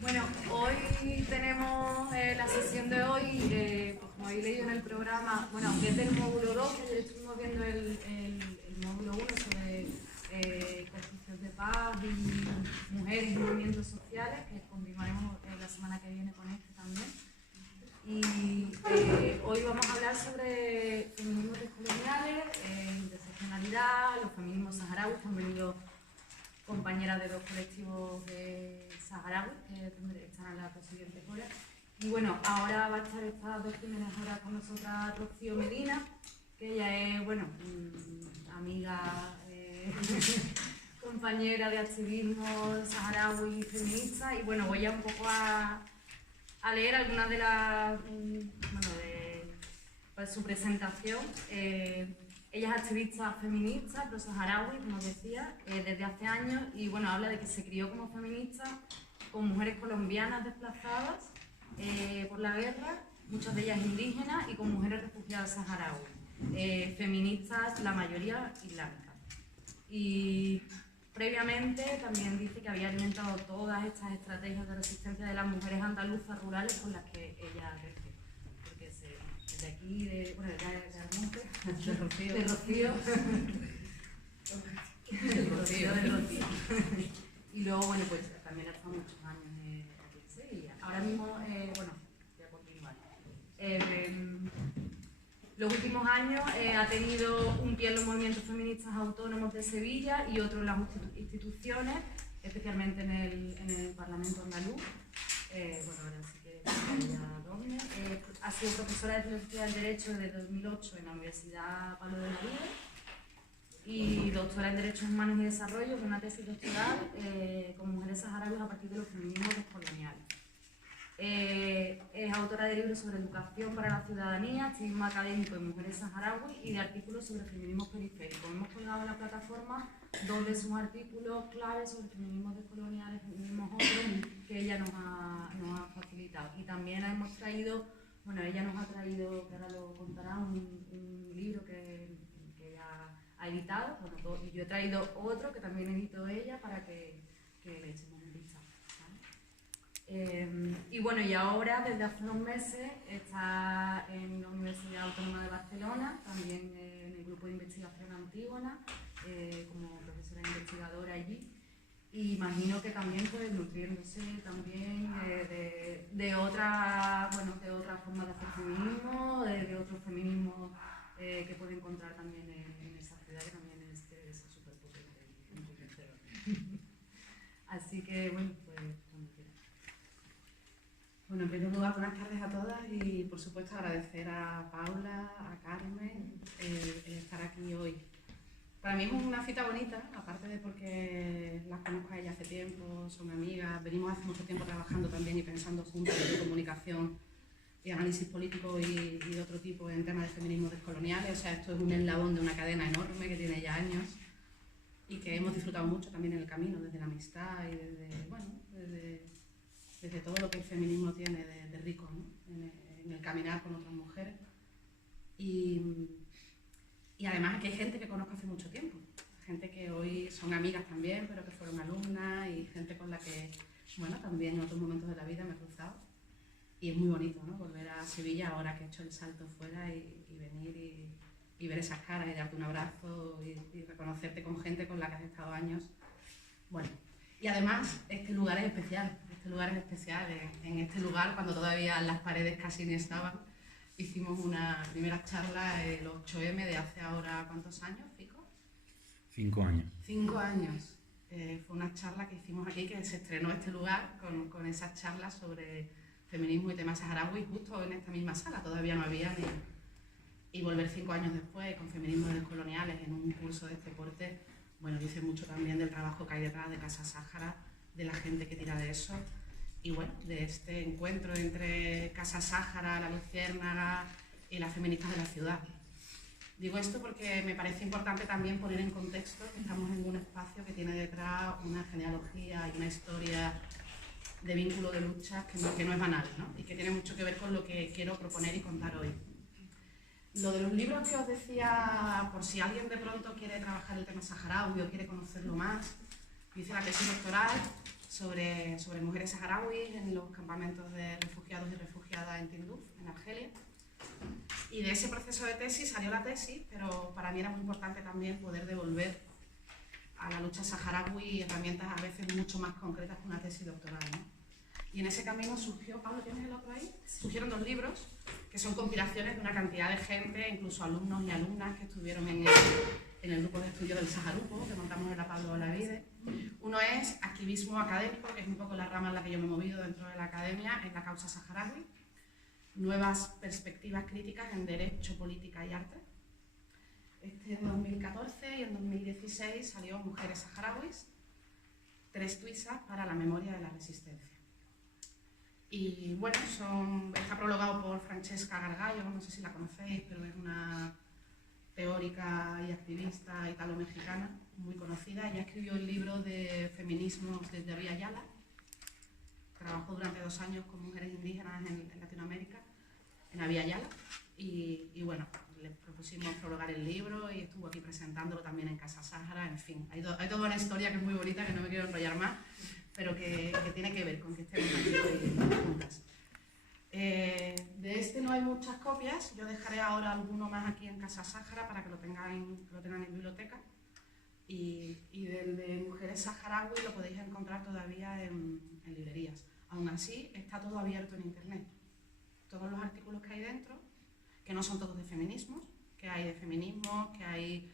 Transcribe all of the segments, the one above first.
Bueno, hoy tenemos la sesión de hoy, pues como habéis leído en el programa, bueno, aunque es del módulo 2, que ayer estuvimos viendo el módulo 1 sobre ejercicios de paz y mujeres y movimientos sociales, que continuaremos la semana que viene con este también. Y hoy vamos a hablar sobre feminismos descoloniales, interseccionalidad, los feminismos saharauis, que han venido compañeras de dos colectivos de saharauis que están en la siguiente hora. Y bueno, ahora va a estar estas dos primeras horas con nosotras Rocío Medina, que ella es, bueno, amiga, compañera de activismo saharaui y feminista. Y bueno, voy a un poco a leer algunas de las, bueno, de pues, su presentación. Ella es activista feminista, pro saharaui, como os decía, desde hace años, y bueno, habla de que se crió como feminista con mujeres colombianas desplazadas por la guerra, muchas de ellas indígenas, y con mujeres refugiadas saharauis, feministas, la mayoría islámicas. Y previamente también dice que había alimentado todas estas estrategias de resistencia de las mujeres andaluzas rurales con las que ella creció. Porque desde aquí, bueno, de Almonte, de Rocío. De Rocío. Y luego, bueno, pues también ha estado muchos años aquí en Sevilla. Ahora mismo, bueno, voy a continuar. Los últimos años ha tenido un pie en los movimientos feministas autónomos de Sevilla y otro en las instituciones, especialmente en el Parlamento andaluz. Bueno, ahora sí que ya dónde. Ha sido profesora de Filosofía del Derecho desde 2008 en la Universidad Pablo de Olavide y doctora en Derechos Humanos y Desarrollo con una tesis doctoral con mujeres saharauis a partir de los feminismos descoloniales. Es autora de libros sobre educación para la ciudadanía, activismo académico de mujeres saharauis y de artículos sobre feminismos periféricos. Hemos colgado en la plataforma dos de sus artículos claves sobre feminismos descoloniales, feminismos otros, que ella nos ha facilitado. Y también hemos traído, bueno, ella nos ha traído, que ahora lo contará, un libro que ella ha editado, bueno, y yo he traído otro que también editó ella para que le echemos un vistazo. Y bueno, y ahora desde hace unos meses está en la Universidad Autónoma de Barcelona, también en el grupo de investigación Antígona, como profesora investigadora allí. Y imagino que también pues nutriéndose también de otra forma de hacer feminismo, de otros feminismos que puede encontrar también en esa ciudad, que también es súper potente y enriquecedor. Así que bueno, pues cuando quieras. Bueno, en primer lugar, buenas tardes a todas y por supuesto agradecer a Paula, a Carmen el estar aquí hoy. Para mí es una cita bonita, aparte de porque las conozco a ella hace tiempo, son amigas, venimos hace mucho tiempo trabajando también y pensando juntas en comunicación y análisis político y de otro tipo en temas de feminismo descoloniales. O sea, esto es un eslabón de una cadena enorme que tiene ya años y que hemos disfrutado mucho también en el camino, desde la amistad y desde todo lo que el feminismo tiene de rico, ¿no? en el caminar con otras mujeres. Y además aquí hay gente que conozco hace mucho tiempo, gente que hoy son amigas también, pero que fueron alumnas y gente con la que, bueno, también en otros momentos de la vida me he cruzado. Y es muy bonito, ¿no? Volver a Sevilla ahora que he hecho el salto fuera y venir y ver esas caras y darte un abrazo y reconocerte con gente con la que has estado años. Bueno, y además este lugar es especial, en este lugar cuando todavía las paredes casi ni estaban, hicimos una primera charla el 8M de hace ahora, ¿cuántos años, Fico? 5 años. 5 años. Fue una charla que hicimos aquí, que se estrenó este lugar con esas charlas sobre feminismo y temas saharauis justo en esta misma sala, todavía no había ni... Y volver 5 años después con feminismos descoloniales en un curso de este porte, bueno, dice mucho también del trabajo que hay detrás de Casa Sáhara, de la gente que tira de eso, y bueno, de este encuentro entre Casa Sáhara, La Luciérnaga y las feministas de la ciudad. Digo esto porque me parece importante también poner en contexto que estamos en un espacio que tiene detrás una genealogía y una historia de vínculo de luchas que no es banal, ¿no? Y que tiene mucho que ver con lo que quiero proponer y contar hoy. Lo de los libros que os decía, por si alguien de pronto quiere trabajar el tema saharaui o quiere conocerlo más, hice la tesis doctoral sobre mujeres saharauis en los campamentos de refugiados y refugiadas en Tinduf, en Argelia. Y de ese proceso de tesis salió la tesis, pero para mí era muy importante también poder devolver a la lucha saharaui herramientas a veces mucho más concretas que una tesis doctoral, ¿no? Y en ese camino surgió, Pablo, ¿tienes el otro ahí? Surgieron 2 libros, que son compilaciones de una cantidad de gente, incluso alumnos y alumnas que estuvieron en el grupo de estudio del Saharupo, que montamos en la Pablo Olavide. Uno es Activismo Académico, que es un poco la rama en la que yo me he movido dentro de la academia, en la causa saharaui. Nuevas perspectivas críticas en Derecho, Política y Arte. Este en 2014 y en 2016 salió Mujeres saharauis, 3 tuisas para la memoria de la resistencia. Y bueno, está prologado por Francesca Gargallo, no sé si la conocéis, pero es una teórica y activista italo-mexicana muy conocida. Ella escribió el libro de Feminismos desde Abya Yala. Trabajó durante 2 años con mujeres indígenas en Latinoamérica, en Abya Yala. Y bueno, le propusimos prologar el libro y estuvo aquí presentándolo también en Casa Sahara. En fin, hay toda una historia que es muy bonita, que no me quiero enrollar más, pero que tiene que ver con que estemos aquí hoy juntas. De este no hay muchas copias, yo dejaré ahora alguno más aquí en Casa Sahara para que lo tengan en biblioteca. Y del de Mujeres Saharaui lo podéis encontrar todavía en librerías. Aún así, está todo abierto en internet. Todos los artículos que hay dentro, que no son todos de feminismos, que hay de feminismo, que hay,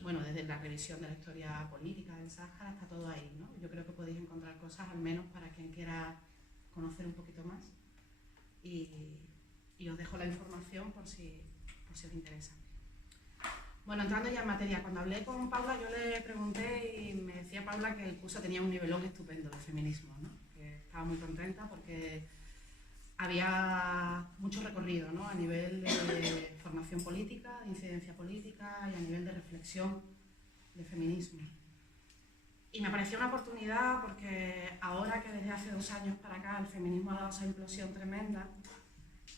bueno, desde la revisión de la historia política del Sáhara, está todo ahí, ¿no? Yo creo que podéis encontrar cosas, al menos para quien quiera conocer un poquito más. Y os dejo la información por si os interesa. Bueno, entrando ya en materia, cuando hablé con Paula yo le pregunté y me decía Paula que el curso tenía un nivelón estupendo de feminismo, ¿no? Que estaba muy contenta porque había mucho recorrido, ¿no? A nivel de formación política, de incidencia política y a nivel de reflexión de feminismo. Y me pareció una oportunidad porque ahora que desde hace 2 años para acá el feminismo ha dado esa implosión tremenda,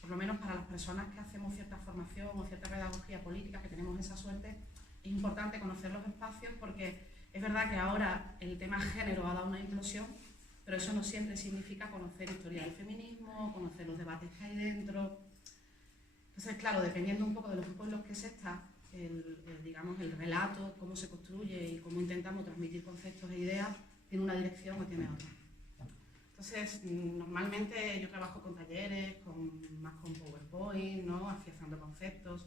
por lo menos para las personas que hacemos cierta formación o cierta pedagogía política, que tenemos esa suerte, es importante conocer los espacios porque es verdad que ahora el tema género ha dado una implosión, pero eso no siempre significa conocer historia del feminismo, conocer los debates que hay dentro. Entonces, claro, dependiendo un poco de los grupos en los que se está, digamos, el relato, cómo se construye y cómo intentamos transmitir conceptos e ideas, tiene una dirección o tiene otra. Entonces, normalmente yo trabajo con talleres, más con PowerPoint, ¿no? Afianzando conceptos.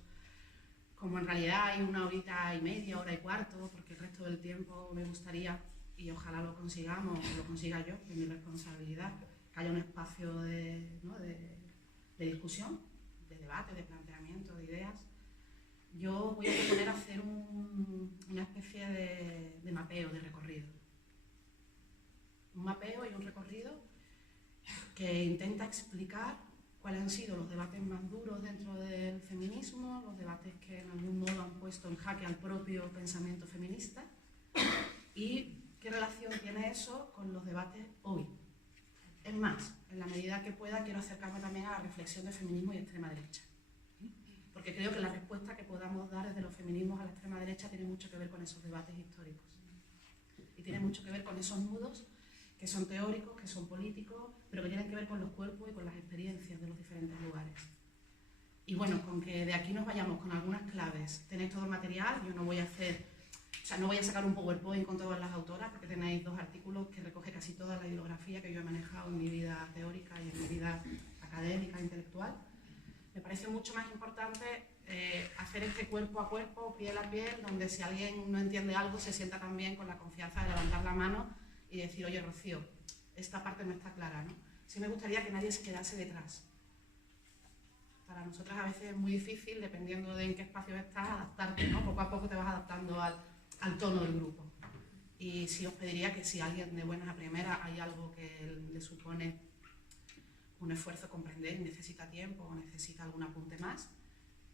Como en realidad hay 1 horita y media, 1 hora y cuarto, porque el resto del tiempo me gustaría, y ojalá lo consigamos, o lo consiga yo, que es mi responsabilidad, que haya un espacio de discusión, de debate, de planteamiento, de ideas. Yo voy a proponer hacer una especie de mapeo, de recorrido. Un mapeo y un recorrido que intenta explicar cuáles han sido los debates más duros dentro del feminismo, los debates que en algún modo han puesto en jaque al propio pensamiento feminista y qué relación tiene eso con los debates hoy. Es más, en la medida que pueda quiero acercarme también a la reflexión de feminismo y extrema derecha, porque creo que la respuesta que podamos dar desde los feminismos a la extrema derecha tiene mucho que ver con esos debates históricos y tiene mucho que ver con esos nudos que son teóricos, que son políticos, pero que tienen que ver con los cuerpos y con las experiencias de los diferentes lugares. Y bueno, con que de aquí nos vayamos con algunas claves, tenéis todo el material, yo no voy a sacar un PowerPoint con todas las autoras, porque tenéis 2 artículos que recoge casi toda la bibliografía que yo he manejado en mi vida teórica y en mi vida académica e intelectual. Me parece mucho más importante hacer este cuerpo a cuerpo, piel a piel, donde si alguien no entiende algo se sienta también con la confianza de levantar la mano y decir, oye Rocío, esta parte no está clara, ¿no? Sí me gustaría que nadie se quedase detrás. Para nosotras a veces es muy difícil, dependiendo de en qué espacio estás, adaptarte, ¿no? Poco a poco te vas adaptando al tono del grupo. Y sí os pediría que si alguien de buenas a primeras hay algo que le supone un esfuerzo comprender y necesita tiempo o necesita algún apunte más,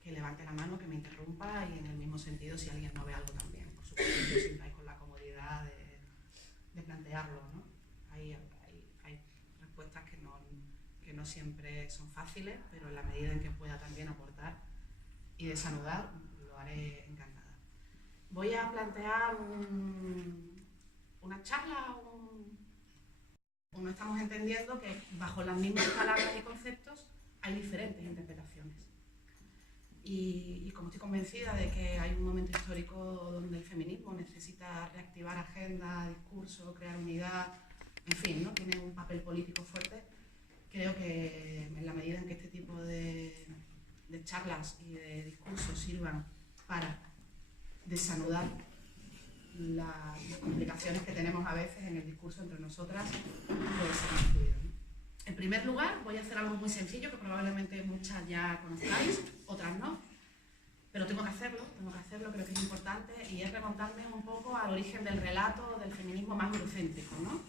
que levante la mano, que me interrumpa y en el mismo sentido si alguien no ve algo también. Por supuesto, yo siempre con la comodidad de plantearlo, ¿no? Hay respuestas que no siempre son fáciles, pero en la medida en que pueda también aportar y desanudar, lo haré encantada. Voy a plantear una charla, estamos entendiendo que bajo las mismas palabras y conceptos hay diferentes interpretaciones. Y como estoy convencida de que hay un momento histórico donde el feminismo necesita reactivar agenda, discurso, crear unidad, en fin, ¿no? Tiene un papel político fuerte, creo que en la medida en que este tipo de charlas y de discursos sirvan para desanudar las complicaciones que tenemos a veces en el discurso entre nosotras, puede ser más fluido, ¿no? En primer lugar, voy a hacer algo muy sencillo que probablemente muchas ya conozcáis, otras no, pero tengo que hacerlo, creo que es importante, y es remontarme un poco al origen del relato del feminismo más eurocéntrico, ¿no?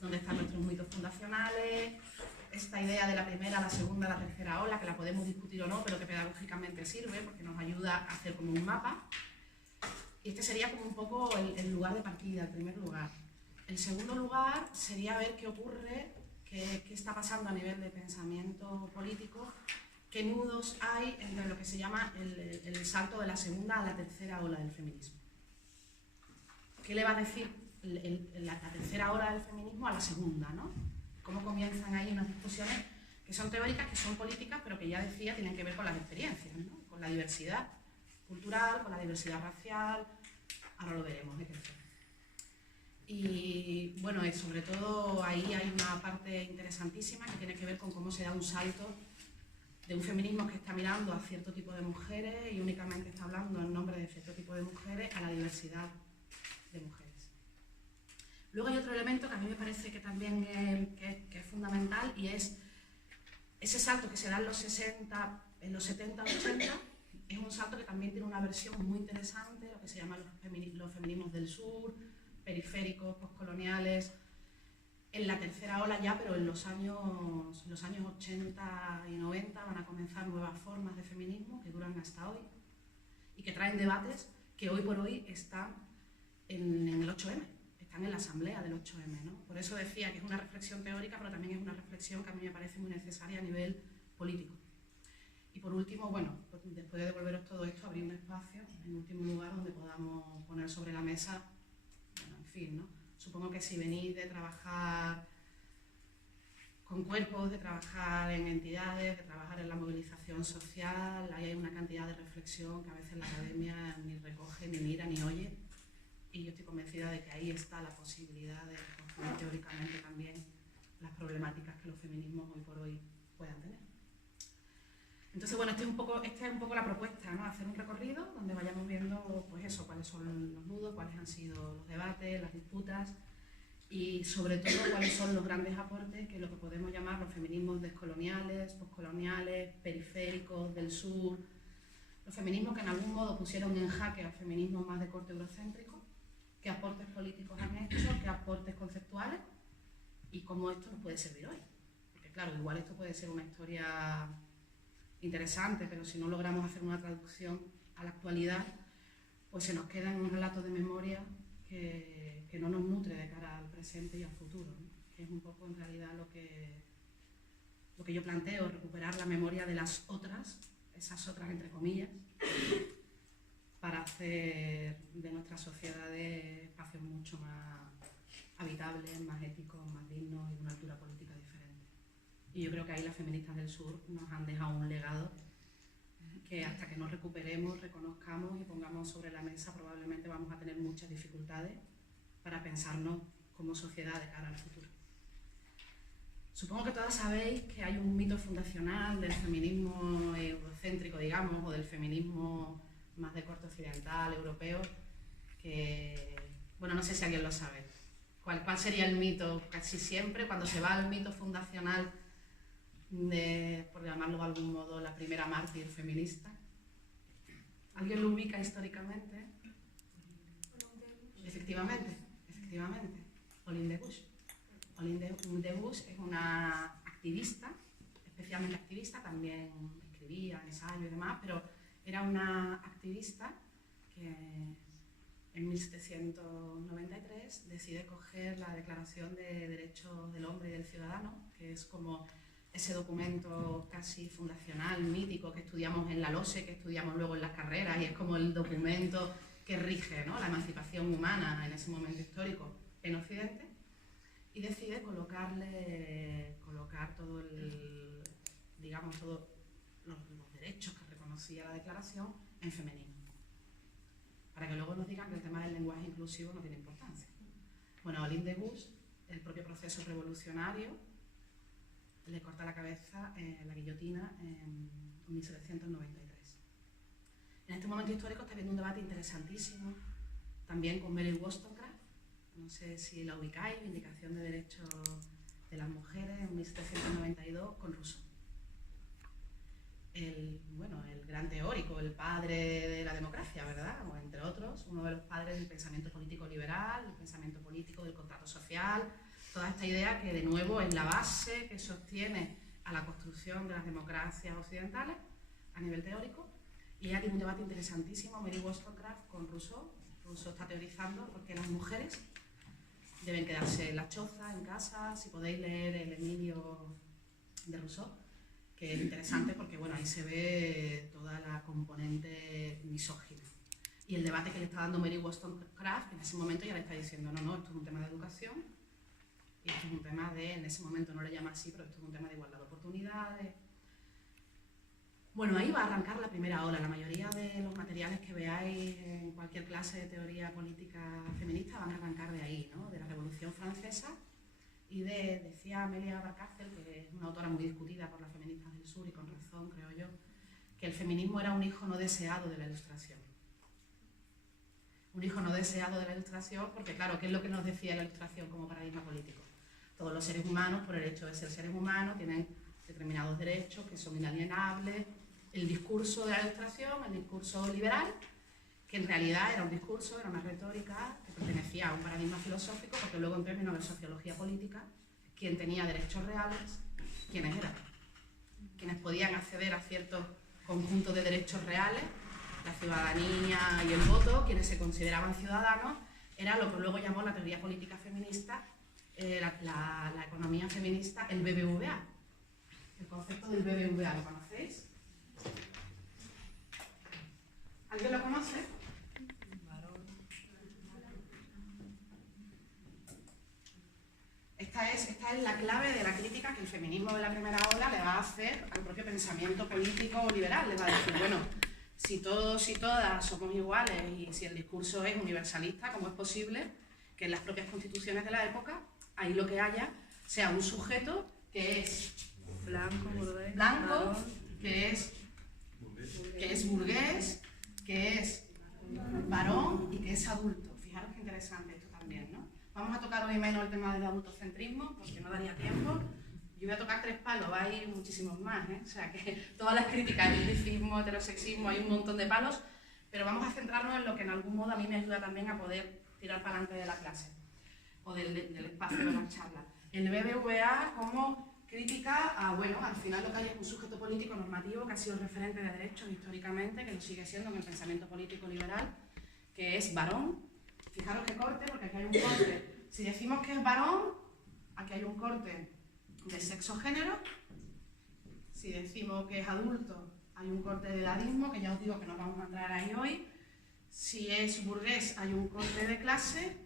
Donde están nuestros mitos fundacionales, esta idea de la primera, la segunda, la tercera ola, que la podemos discutir o no, pero que pedagógicamente sirve porque nos ayuda a hacer como un mapa. Y este sería como un poco el lugar de partida, el primer lugar. El segundo lugar sería ver qué ocurre, qué está pasando a nivel de pensamiento político, qué nudos hay entre lo que se llama el salto de la segunda a la tercera ola del feminismo. ¿Qué le va a decir la tercera ola del feminismo a la segunda, ¿no? Cómo comienzan ahí unas discusiones que son teóricas, que son políticas, pero que ya decía tienen que ver con las experiencias, ¿no? Con la diversidad cultural, con la diversidad racial, ahora lo veremos, ¿eh? Y bueno, sobre todo ahí hay una parte interesantísima que tiene que ver con cómo se da un salto de un feminismo que está mirando a cierto tipo de mujeres y únicamente está hablando en nombre de cierto tipo de mujeres a la diversidad de mujeres. Luego hay otro elemento que a mí me parece que también que es fundamental, y es ese salto que se da en los 60, en los 70, 80, es un salto que también tiene una versión muy interesante, lo que se llama los feminismos del sur, periféricos, postcoloniales, en la tercera ola ya, pero en los años 80 y 90 van a comenzar nuevas formas de feminismo que duran hasta hoy y que traen debates que hoy por hoy están en el 8M, están en la asamblea del 8M, ¿no? Por eso decía que es una reflexión teórica, pero también es una reflexión que a mí me parece muy necesaria a nivel político. Y por último, bueno, pues después de devolveros todo esto, abrir un espacio, en último lugar, donde podamos poner sobre la mesa, bueno, en fin, ¿no? Supongo que si venís de trabajar con cuerpos, de trabajar en entidades, de trabajar en la movilización social, ahí hay una cantidad de reflexión que a veces la academia ni recoge, ni mira, ni oye, y yo estoy convencida de que ahí está la posibilidad de construir teóricamente también las problemáticas que los feminismos hoy por hoy puedan tener. Entonces, bueno, esta es un poco la propuesta, ¿no? Hacer un recorrido donde vayamos viendo, pues eso, cuáles son los nudos, cuáles han sido los debates, las disputas y, sobre todo, cuáles son los grandes aportes que lo que podemos llamar los feminismos descoloniales, postcoloniales, periféricos, del sur, los feminismos que en algún modo pusieron en jaque al feminismo más de corte eurocéntrico, qué aportes políticos han hecho, qué aportes conceptuales y cómo esto nos puede servir hoy. Porque, claro, igual esto puede ser una historia interesante, pero si no logramos hacer una traducción a la actualidad, pues se nos queda en un relato de memoria que no nos nutre de cara al presente y al futuro, ¿no? Que es un poco en realidad lo que yo planteo, recuperar la memoria de las otras, esas otras entre comillas, para hacer de nuestras sociedades espacios mucho más habitables, más éticos, más dignos y de una altura política diferente. Y yo creo que ahí las feministas del sur nos han dejado un legado que hasta que no recuperemos, reconozcamos y pongamos sobre la mesa, probablemente vamos a tener muchas dificultades para pensarnos como sociedad de cara al futuro. Supongo que todas sabéis que hay un mito fundacional del feminismo eurocéntrico, digamos, o del feminismo más de corte occidental, europeo, que, bueno, no sé si alguien lo sabe. ¿Cuál sería el mito? Casi siempre, cuando se va al mito fundacional de, por llamarlo de algún modo, la primera mártir feminista. ¿Alguien lo ubica históricamente? Efectivamente. Pauline de Bush. Pauline de Bush es una activista, especialmente activista, también escribía, ensayo y demás, pero era una activista que en 1793 decide coger la Declaración de Derechos del Hombre y del Ciudadano, que es como ese documento casi fundacional, mítico, que estudiamos en la LOSE, que estudiamos luego en las carreras, y es como el documento que rige, ¿no?, la emancipación humana en ese momento histórico en Occidente, y decide colocar colocar todo el, digamos, todos los derechos que reconocía la declaración en femenino, para que luego nos digan que el tema del lenguaje inclusivo no tiene importancia. Bueno, a Olympe de Gouges, el propio proceso revolucionario, le corta la cabeza la guillotina en 1793. En este momento histórico está habiendo un debate interesantísimo, también con Mary Wollstonecraft, no sé si la ubicáis, Vindicación de Derechos de las Mujeres, en 1792, con Rousseau. El gran teórico, el padre de la democracia, ¿verdad? O entre otros, uno de los padres del pensamiento político liberal, el pensamiento político del contrato social, toda esta idea que de nuevo es la base que sostiene a la construcción de las democracias occidentales a nivel teórico. Y ella tiene un debate interesantísimo, Mary Wollstonecraft con Rousseau. Rousseau está teorizando por qué las mujeres deben quedarse en la choza, en casa. Si podéis leer el Emilio de Rousseau, que es interesante porque bueno, ahí se ve toda la componente misógina. Y el debate que le está dando Mary Wollstonecraft, en ese momento ya le está diciendo, no, esto es un tema de educación, y esto es un tema de, en ese momento no le llama así, pero esto es un tema de igualdad de oportunidades. Bueno, ahí va a arrancar la primera ola. La mayoría de los materiales que veáis en cualquier clase de teoría política feminista van a arrancar de ahí, ¿no? De la Revolución Francesa y decía Amelia Barcárcel, que es una autora muy discutida por las feministas del sur y con razón, creo yo, que el feminismo era un hijo no deseado de la Ilustración. Un hijo no deseado de la Ilustración porque, claro, ¿qué es lo que nos decía la Ilustración como paradigma político? Todos los seres humanos, por el hecho de ser seres humanos, tienen determinados derechos que son inalienables. El discurso de la Ilustración, el discurso liberal, que en realidad era un discurso, era una retórica que pertenecía a un paradigma filosófico, porque luego en términos de sociología política, quien tenía derechos reales, ¿quiénes eran? Quienes podían acceder a ciertos conjuntos de derechos reales, la ciudadanía y el voto, quienes se consideraban ciudadanos, era lo que luego llamó la teoría política feminista, la economía feminista, el BBVA. El concepto del BBVA, ¿lo conocéis? ¿Alguien lo conoce? Esta es la clave de la crítica que el feminismo de la primera ola le va a hacer al propio pensamiento político liberal. Le va a decir, bueno, si todos y todas somos iguales y si el discurso es universalista, ¿cómo es posible que en las propias constituciones de la época ahí lo que haya sea un sujeto que es blanco, que es burgués, que es varón y que es adulto? Fijaros qué interesante esto también, ¿no? Vamos a tocar hoy menos el tema del adultocentrismo, porque no daría tiempo. Yo voy a tocar 3 palos, hay muchísimos más, ¿eh? O sea que todas las críticas, el bicismo, heterosexismo, hay un montón de palos, pero vamos a centrarnos en lo que en algún modo a mí me ayuda también a poder tirar para adelante de la clase, o del espacio de la charla. El BBVA como crítica a, bueno, al final lo que hay es un sujeto político normativo que ha sido referente de derechos históricamente, que lo sigue siendo en el pensamiento político liberal, que es varón. Fijaros qué corte, porque aquí hay un corte. Si decimos que es varón, aquí hay un corte de sexo-género. Si decimos que es adulto, hay un corte de edadismo, que ya os digo que no vamos a entrar ahí hoy. Si es burgués, hay un corte de clase.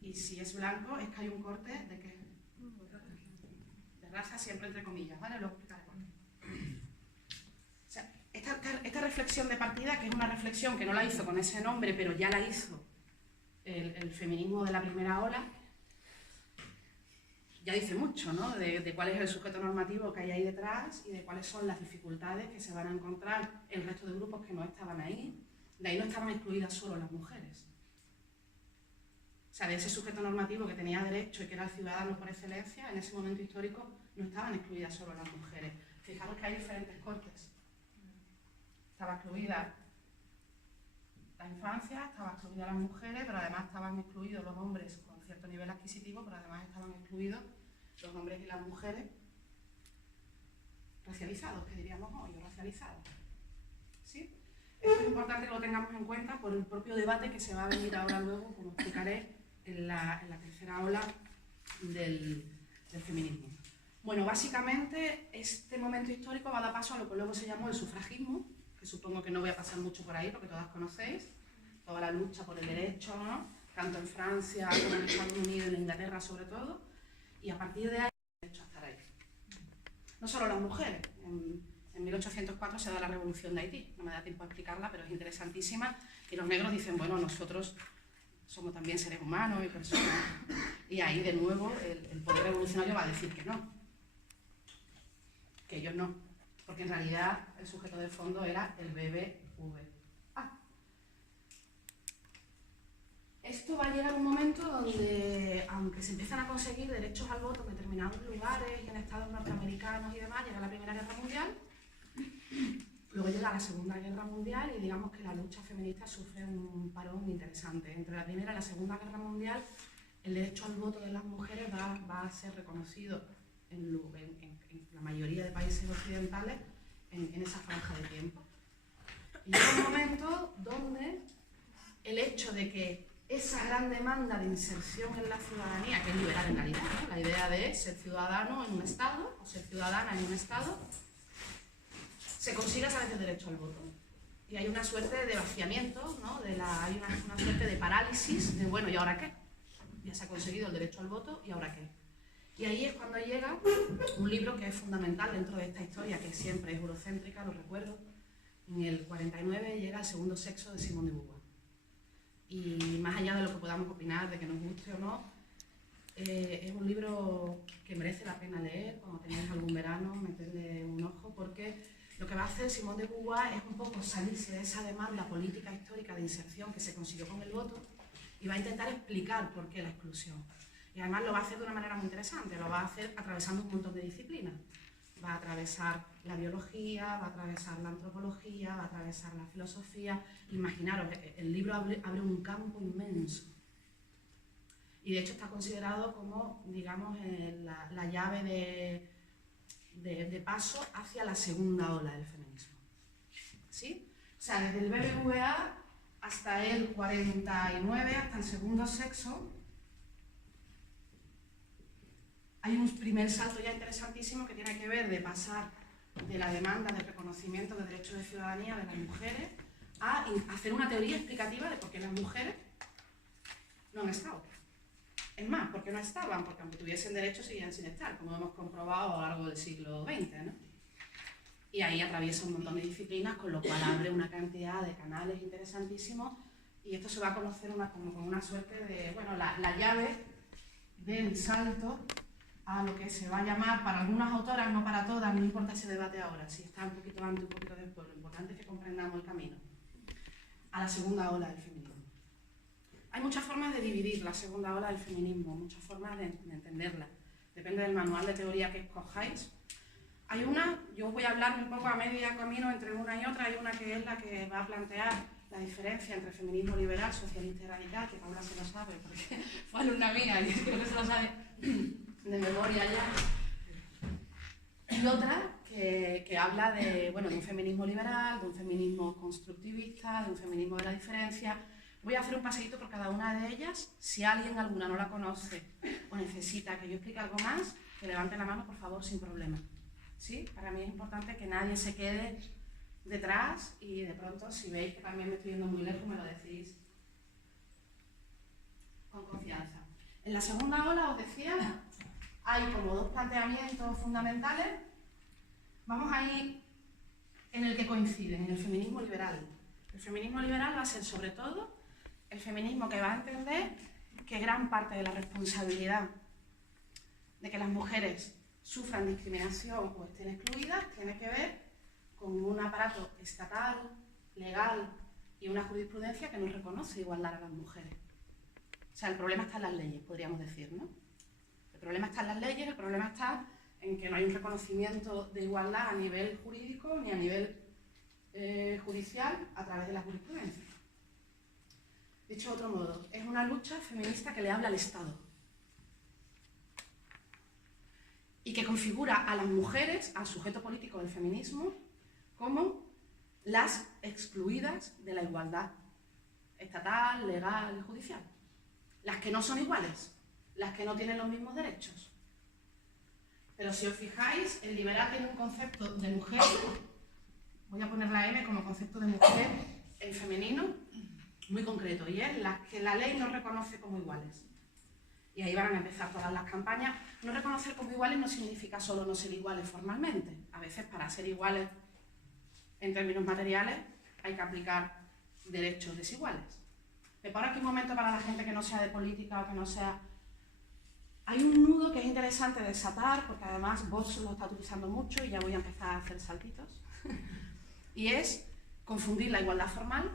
Y si es blanco, es que hay un corte de ¿qué? De raza, siempre entre comillas, ¿vale? Luego explicaré por qué. O sea, esta reflexión de partida, que es una reflexión que no la hizo con ese nombre, pero ya la hizo el feminismo de la primera ola, ya dice mucho, ¿no? De cuál es el sujeto normativo que hay ahí detrás y de cuáles son las dificultades que se van a encontrar el resto de grupos que no estaban ahí. De ahí no estaban excluidas solo las mujeres. O sea, de ese sujeto normativo que tenía derecho y que era el ciudadano por excelencia, en ese momento histórico no estaban excluidas solo las mujeres. Fijaros que hay diferentes cortes. Estaba excluida la infancia, estaban excluidas las mujeres, pero además estaban excluidos los hombres con cierto nivel adquisitivo, pero además estaban excluidos los hombres y las mujeres racializados, que diríamos hoy, o racializados. ¿Sí? Esto es importante que lo tengamos en cuenta por el propio debate que se va a venir ahora luego, como explicaré, en la tercera ola del feminismo. Bueno, básicamente este momento histórico va a dar paso a lo que luego se llamó el sufragismo, que supongo que no voy a pasar mucho por ahí porque todas conocéis, toda la lucha por el derecho, ¿no? Tanto en Francia como en Estados Unidos y en Inglaterra sobre todo, y a partir de ahí No solo las mujeres. En 1804 se da la Revolución de Haití. No me da tiempo a explicarla, pero es interesantísima. Y los negros dicen, bueno, nosotros somos también seres humanos y personas. Y ahí, de nuevo, el poder revolucionario va a decir que no. Que ellos no. Porque en realidad el sujeto de fondo era el BBVA. Esto va a llegar a un momento donde, aunque se empiezan a conseguir derechos al voto en determinados lugares y en estados norteamericanos y demás, llega la Primera Guerra Mundial, luego llega la Segunda Guerra Mundial y digamos que la lucha feminista sufre un parón interesante. Entre la Primera y la Segunda Guerra Mundial, el derecho al voto de las mujeres va a ser reconocido en la mayoría de países occidentales en esa franja de tiempo. Y llega un momento donde el hecho de que esa gran demanda de inserción en la ciudadanía, que es liberal en realidad, ¿no? La idea de ser ciudadano en un Estado o ser ciudadana en un Estado, se consigue a través del derecho al voto. Y hay una suerte de vaciamiento, ¿no? Hay una suerte de parálisis de, bueno, ¿y ahora qué? Ya se ha conseguido el derecho al voto, ¿y ahora qué? Y ahí es cuando llega un libro que es fundamental dentro de esta historia, que siempre es eurocéntrica, lo recuerdo. En el 49 llega El segundo sexo de Simone de Beauvoir. Y más allá de lo que podamos opinar, de que nos guste o no, es un libro que merece la pena leer cuando tengáis algún verano, meterle un ojo, porque lo que va a hacer Simone de Beauvoir es un poco salirse de esa demanda política histórica de inserción que se consiguió con el voto y va a intentar explicar por qué la exclusión. Y además lo va a hacer de una manera muy interesante, lo va a hacer atravesando un montón de disciplinas. Va a atravesar la biología, va a atravesar la antropología, va a atravesar la filosofía. Imaginaros, el libro abre un campo inmenso. Y de hecho está considerado como, digamos, la llave de paso hacia la segunda ola del feminismo. ¿Sí? O sea, desde el BBVA hasta el 49, hasta el segundo sexo, hay un primer salto ya interesantísimo que tiene que ver de pasar de la demanda de reconocimiento de derechos de ciudadanía de las mujeres a hacer una teoría explicativa de por qué las mujeres no han estado. Es más, ¿por qué no estaban? Porque aunque tuviesen derechos seguían sin estar, como hemos comprobado a lo largo del siglo XX, ¿no? Y ahí atraviesa un montón de disciplinas, con lo cual abre una cantidad de canales interesantísimos y esto se va a conocer como una suerte de, bueno, la llave del salto a lo que se va a llamar, para algunas autoras, no para todas, no importa ese debate ahora, si está un poquito antes, un poquito después, lo importante es que comprendamos el camino, a la segunda ola del feminismo. Hay muchas formas de dividir la segunda ola del feminismo, muchas formas de entenderla, depende del manual de teoría que escojáis. Hay una, yo voy a hablar un poco a media camino entre una y otra, hay una que es la que va a plantear la diferencia entre feminismo liberal, socialista y radical, que Paula se lo sabe, porque fue alumna mía y creo que se lo sabe de memoria ya. Y otra que habla de, bueno, de un feminismo liberal, de un feminismo constructivista, de un feminismo de la diferencia. Voy a hacer un paseíto por cada una de ellas. Si alguna no la conoce o necesita que yo explique algo más, que levante la mano, por favor, sin problema. ¿Sí? Para mí es importante que nadie se quede detrás y de pronto, si veis que también me estoy yendo muy lejos, me lo decís con confianza. En la segunda ola, os decía, hay como dos planteamientos fundamentales. Vamos a ir en el que coinciden, en el feminismo liberal. El feminismo liberal va a ser, sobre todo, el feminismo que va a entender que gran parte de la responsabilidad de que las mujeres sufran discriminación o estén excluidas tiene que ver con un aparato estatal, legal y una jurisprudencia que no reconoce igualdad a las mujeres. O sea, el problema está en las leyes, podríamos decir, ¿no? El problema está en las leyes, el problema está en que no hay un reconocimiento de igualdad a nivel jurídico ni a nivel judicial a través de la jurisprudencia. Dicho de otro modo, es una lucha feminista que le habla al Estado y que configura a las mujeres, al sujeto político del feminismo, como las excluidas de la igualdad estatal, legal y judicial. Las que no son iguales, las que no tienen los mismos derechos. Pero si os fijáis, el liberal tiene un concepto de mujer, voy a poner la M como concepto de mujer en femenino, muy concreto, y es las que la ley no reconoce como iguales. Y ahí van a empezar todas las campañas. No reconocer como iguales no significa solo no ser iguales formalmente. A veces para ser iguales en términos materiales hay que aplicar derechos desiguales. Me paro aquí un momento para la gente que no sea de política o que no sea... Hay un nudo que es interesante desatar, porque además Vox lo está utilizando mucho y ya voy a empezar a hacer saltitos. Y es confundir la igualdad formal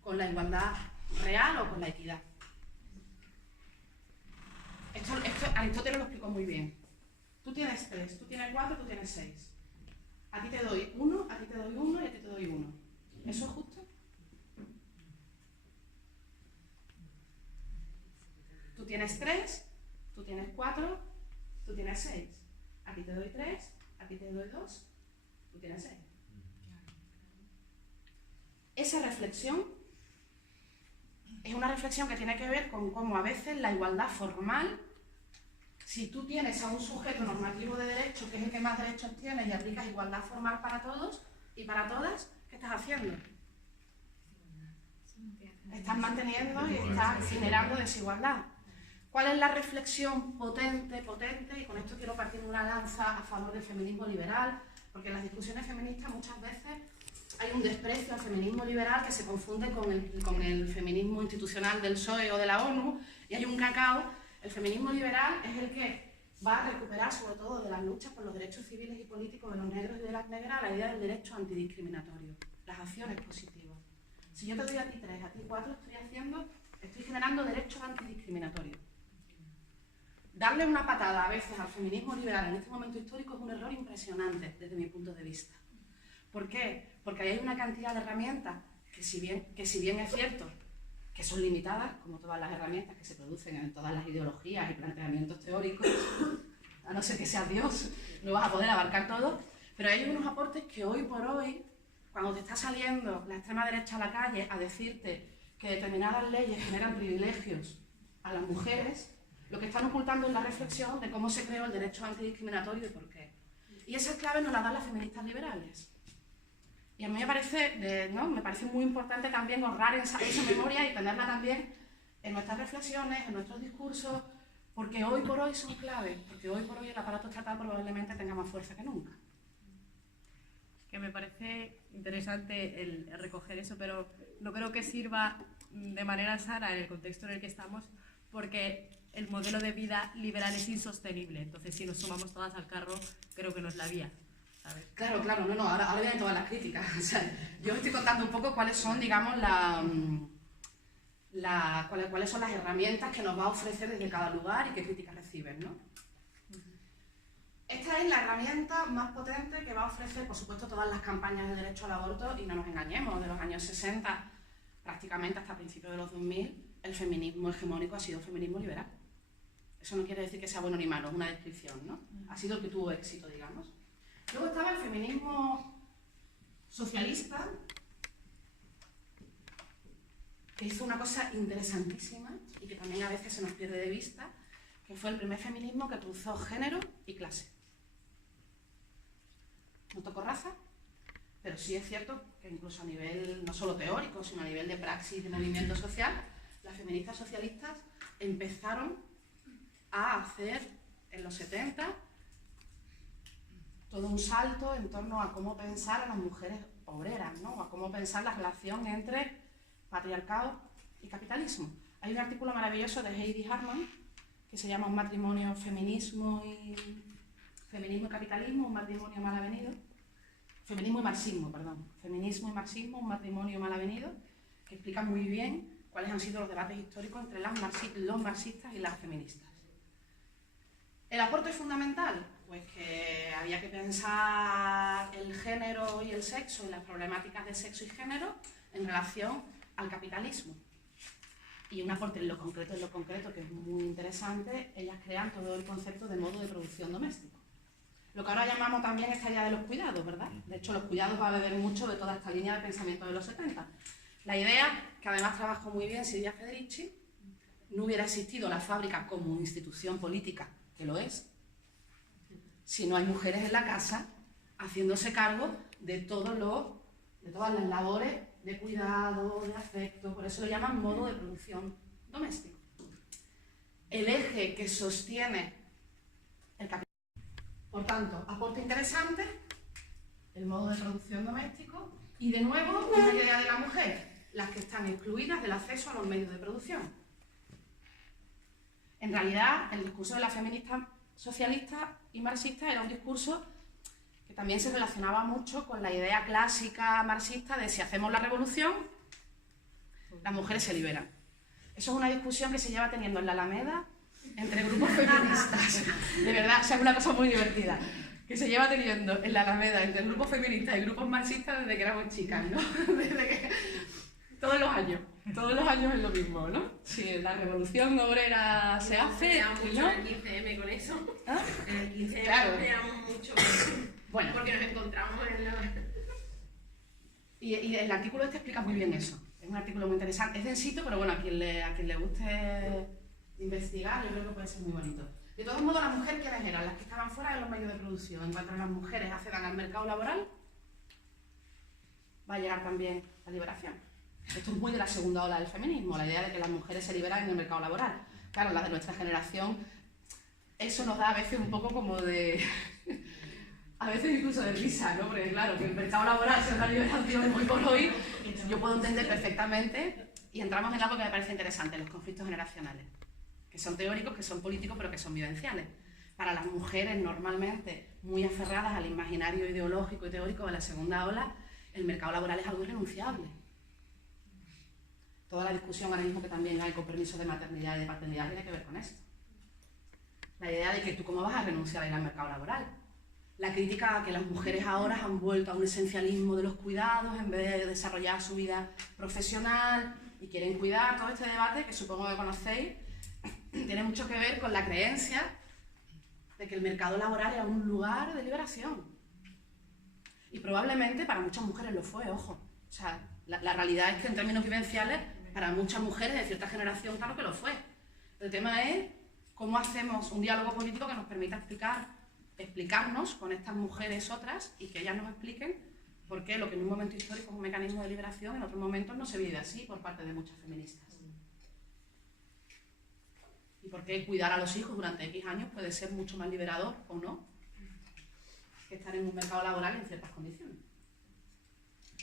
con la igualdad real o con la equidad. Esto Aristóteles lo explicó muy bien. Tú tienes 3, tú tienes 4, tú tienes 6. A ti te doy 1, a ti te doy 1 y a ti te doy 1. ¿Eso es justo? Tú tienes 3, tú tienes 4, tú tienes 6. A ti te doy 3, a ti te doy 2, tú tienes 6. Esa reflexión es una reflexión que tiene que ver con cómo a veces la igualdad formal, si tú tienes a un sujeto normativo de derecho que es el que más derechos tiene y aplicas igualdad formal para todos y para todas, ¿qué estás haciendo? Estás manteniendo y estás generando desigualdad. ¿Cuál es la reflexión potente? Y con esto quiero partir una lanza a favor del feminismo liberal, porque en las discusiones feministas muchas veces hay un desprecio al feminismo liberal que se confunde con el feminismo institucional del PSOE o de la ONU, y hay un cacao. El feminismo liberal es el que va a recuperar, sobre todo de las luchas por los derechos civiles y políticos de los negros y de las negras, la idea del derecho antidiscriminatorio, las acciones positivas. Si yo te doy a ti 3, a ti 4, estoy generando derechos antidiscriminatorios. Darle una patada a veces al feminismo liberal en este momento histórico es un error impresionante desde mi punto de vista. ¿Por qué? Porque hay una cantidad de herramientas que si bien es cierto que son limitadas, como todas las herramientas que se producen en todas las ideologías y planteamientos teóricos, a no ser que seas Dios, no vas a poder abarcar todo, pero hay unos aportes que hoy por hoy, cuando te está saliendo la extrema derecha a la calle a decirte que determinadas leyes generan privilegios a las mujeres, lo que están ocultando es la reflexión de cómo se creó el derecho antidiscriminatorio y por qué. Y esas claves nos las dan las feministas liberales. Y a mí me parece muy importante también honrar esa memoria y tenerla también en nuestras reflexiones, en nuestros discursos, porque hoy por hoy son claves, porque hoy por hoy el aparato estatal probablemente tenga más fuerza que nunca. Que me parece interesante el recoger eso, pero no creo que sirva de manera sana en el contexto en el que estamos, porque el modelo de vida liberal es insostenible. Entonces, si nos sumamos todas al carro, creo que no es la vía. ¿Sabes? Claro, ahora vienen todas las críticas. O sea, yo estoy contando un poco cuáles son, digamos, cuáles son las herramientas que nos va a ofrecer desde cada lugar y qué críticas reciben, ¿no? Esta es la herramienta más potente que va a ofrecer, por supuesto, todas las campañas de derecho al aborto, y no nos engañemos, de los años 60 prácticamente hasta principios de los 2000, el feminismo hegemónico ha sido feminismo liberal. Eso no quiere decir que sea bueno ni malo, es una descripción, ¿no? Ha sido el que tuvo éxito, digamos. Luego estaba el feminismo socialista, que hizo una cosa interesantísima y que también a veces se nos pierde de vista, que fue el primer feminismo que cruzó género y clase. No tocó raza, pero sí es cierto que incluso a nivel no solo teórico, sino a nivel de praxis de movimiento social, las feministas socialistas empezaron a hacer en los 70 todo un salto en torno a cómo pensar a las mujeres obreras, ¿no? A cómo pensar la relación entre patriarcado y capitalismo. Hay un artículo maravilloso de Heidi Harman que se llama Un matrimonio, feminismo y capitalismo, un matrimonio mal avenido. Feminismo y marxismo, perdón. Feminismo y marxismo, un matrimonio mal avenido, que explica muy bien cuáles han sido los debates históricos entre los marxistas y las feministas. ¿El aporte es fundamental? Pues que había que pensar el género y el sexo y las problemáticas de sexo y género en relación al capitalismo. Y un aporte en lo concreto, que es muy interesante, ellas crean todo el concepto de modo de producción doméstico. Lo que ahora llamamos también esta idea de los cuidados, ¿verdad? De hecho, los cuidados va a beber mucho de toda esta línea de pensamiento de los 70. La idea, que además trabajó muy bien Silvia Federici, no hubiera existido la fábrica como institución política, que lo es, si no hay mujeres en la casa haciéndose cargo de todas las labores de cuidado, de afecto, por eso lo llaman modo de producción doméstico. el eje que sostiene el capitalismo. Por tanto, aporte interesante, el modo de producción doméstico y, de nuevo, una idea de la mujer, las que están excluidas del acceso a los medios de producción. En realidad, el discurso de las feministas socialistas y marxistas era un discurso que también se relacionaba mucho con la idea clásica marxista de si hacemos la revolución, las mujeres se liberan. Eso es una discusión que se lleva teniendo en la Alameda entre grupos feministas. De verdad, o sea, es una cosa muy divertida. Que se lleva teniendo en la Alameda entre grupos feministas y grupos marxistas desde que éramos chicas, ¿no? Desde que... Todos los años es lo mismo, ¿no? Si la revolución obrera se hace, mucho en el 15M con eso. ¿Ah? En el 15M claro. peleamos mucho. Bueno. Porque nos encontramos en la... Y el artículo este explica muy bien eso. Es un artículo muy interesante. Es densito, pero bueno, a quien le guste investigar, yo creo que puede ser muy bonito. De todos modos, las mujeres, ¿quiénes eran? Las que estaban fuera de los medios de producción. En cuanto a las mujeres accedan al mercado laboral, va a llegar también la liberación. Esto es muy de la segunda ola del feminismo, la idea de que las mujeres se liberan en el mercado laboral. Claro, las de nuestra generación, eso nos da a veces un poco como de... a veces incluso de risa, ¿no? Porque claro, que el mercado laboral sea una liberación muy por hoy, yo puedo entender perfectamente, y entramos en algo que me parece interesante, los conflictos generacionales, que son teóricos, que son políticos, pero que son vivenciales. Para las mujeres, normalmente muy aferradas al imaginario ideológico y teórico de la segunda ola, el mercado laboral es algo irrenunciable. Toda la discusión ahora mismo que también hay con permisos de maternidad y de paternidad tiene que ver con esto. La idea de que tú cómo vas a renunciar a ir al mercado laboral. La crítica a que las mujeres ahora han vuelto a un esencialismo de los cuidados en vez de desarrollar su vida profesional y quieren cuidar. Todo este debate, que supongo que conocéis, tiene mucho que ver con la creencia de que el mercado laboral era un lugar de liberación. Y probablemente para muchas mujeres lo fue, ojo. O sea, la realidad es que en términos vivenciales, para muchas mujeres de cierta generación, claro que lo fue. El tema es cómo hacemos un diálogo político que nos permita explicarnos con estas mujeres otras y que ellas nos expliquen por qué lo que en un momento histórico es un mecanismo de liberación, en otros momentos no se vive así por parte de muchas feministas. Y por qué cuidar a los hijos durante X años puede ser mucho más liberador o no que estar en un mercado laboral en ciertas condiciones.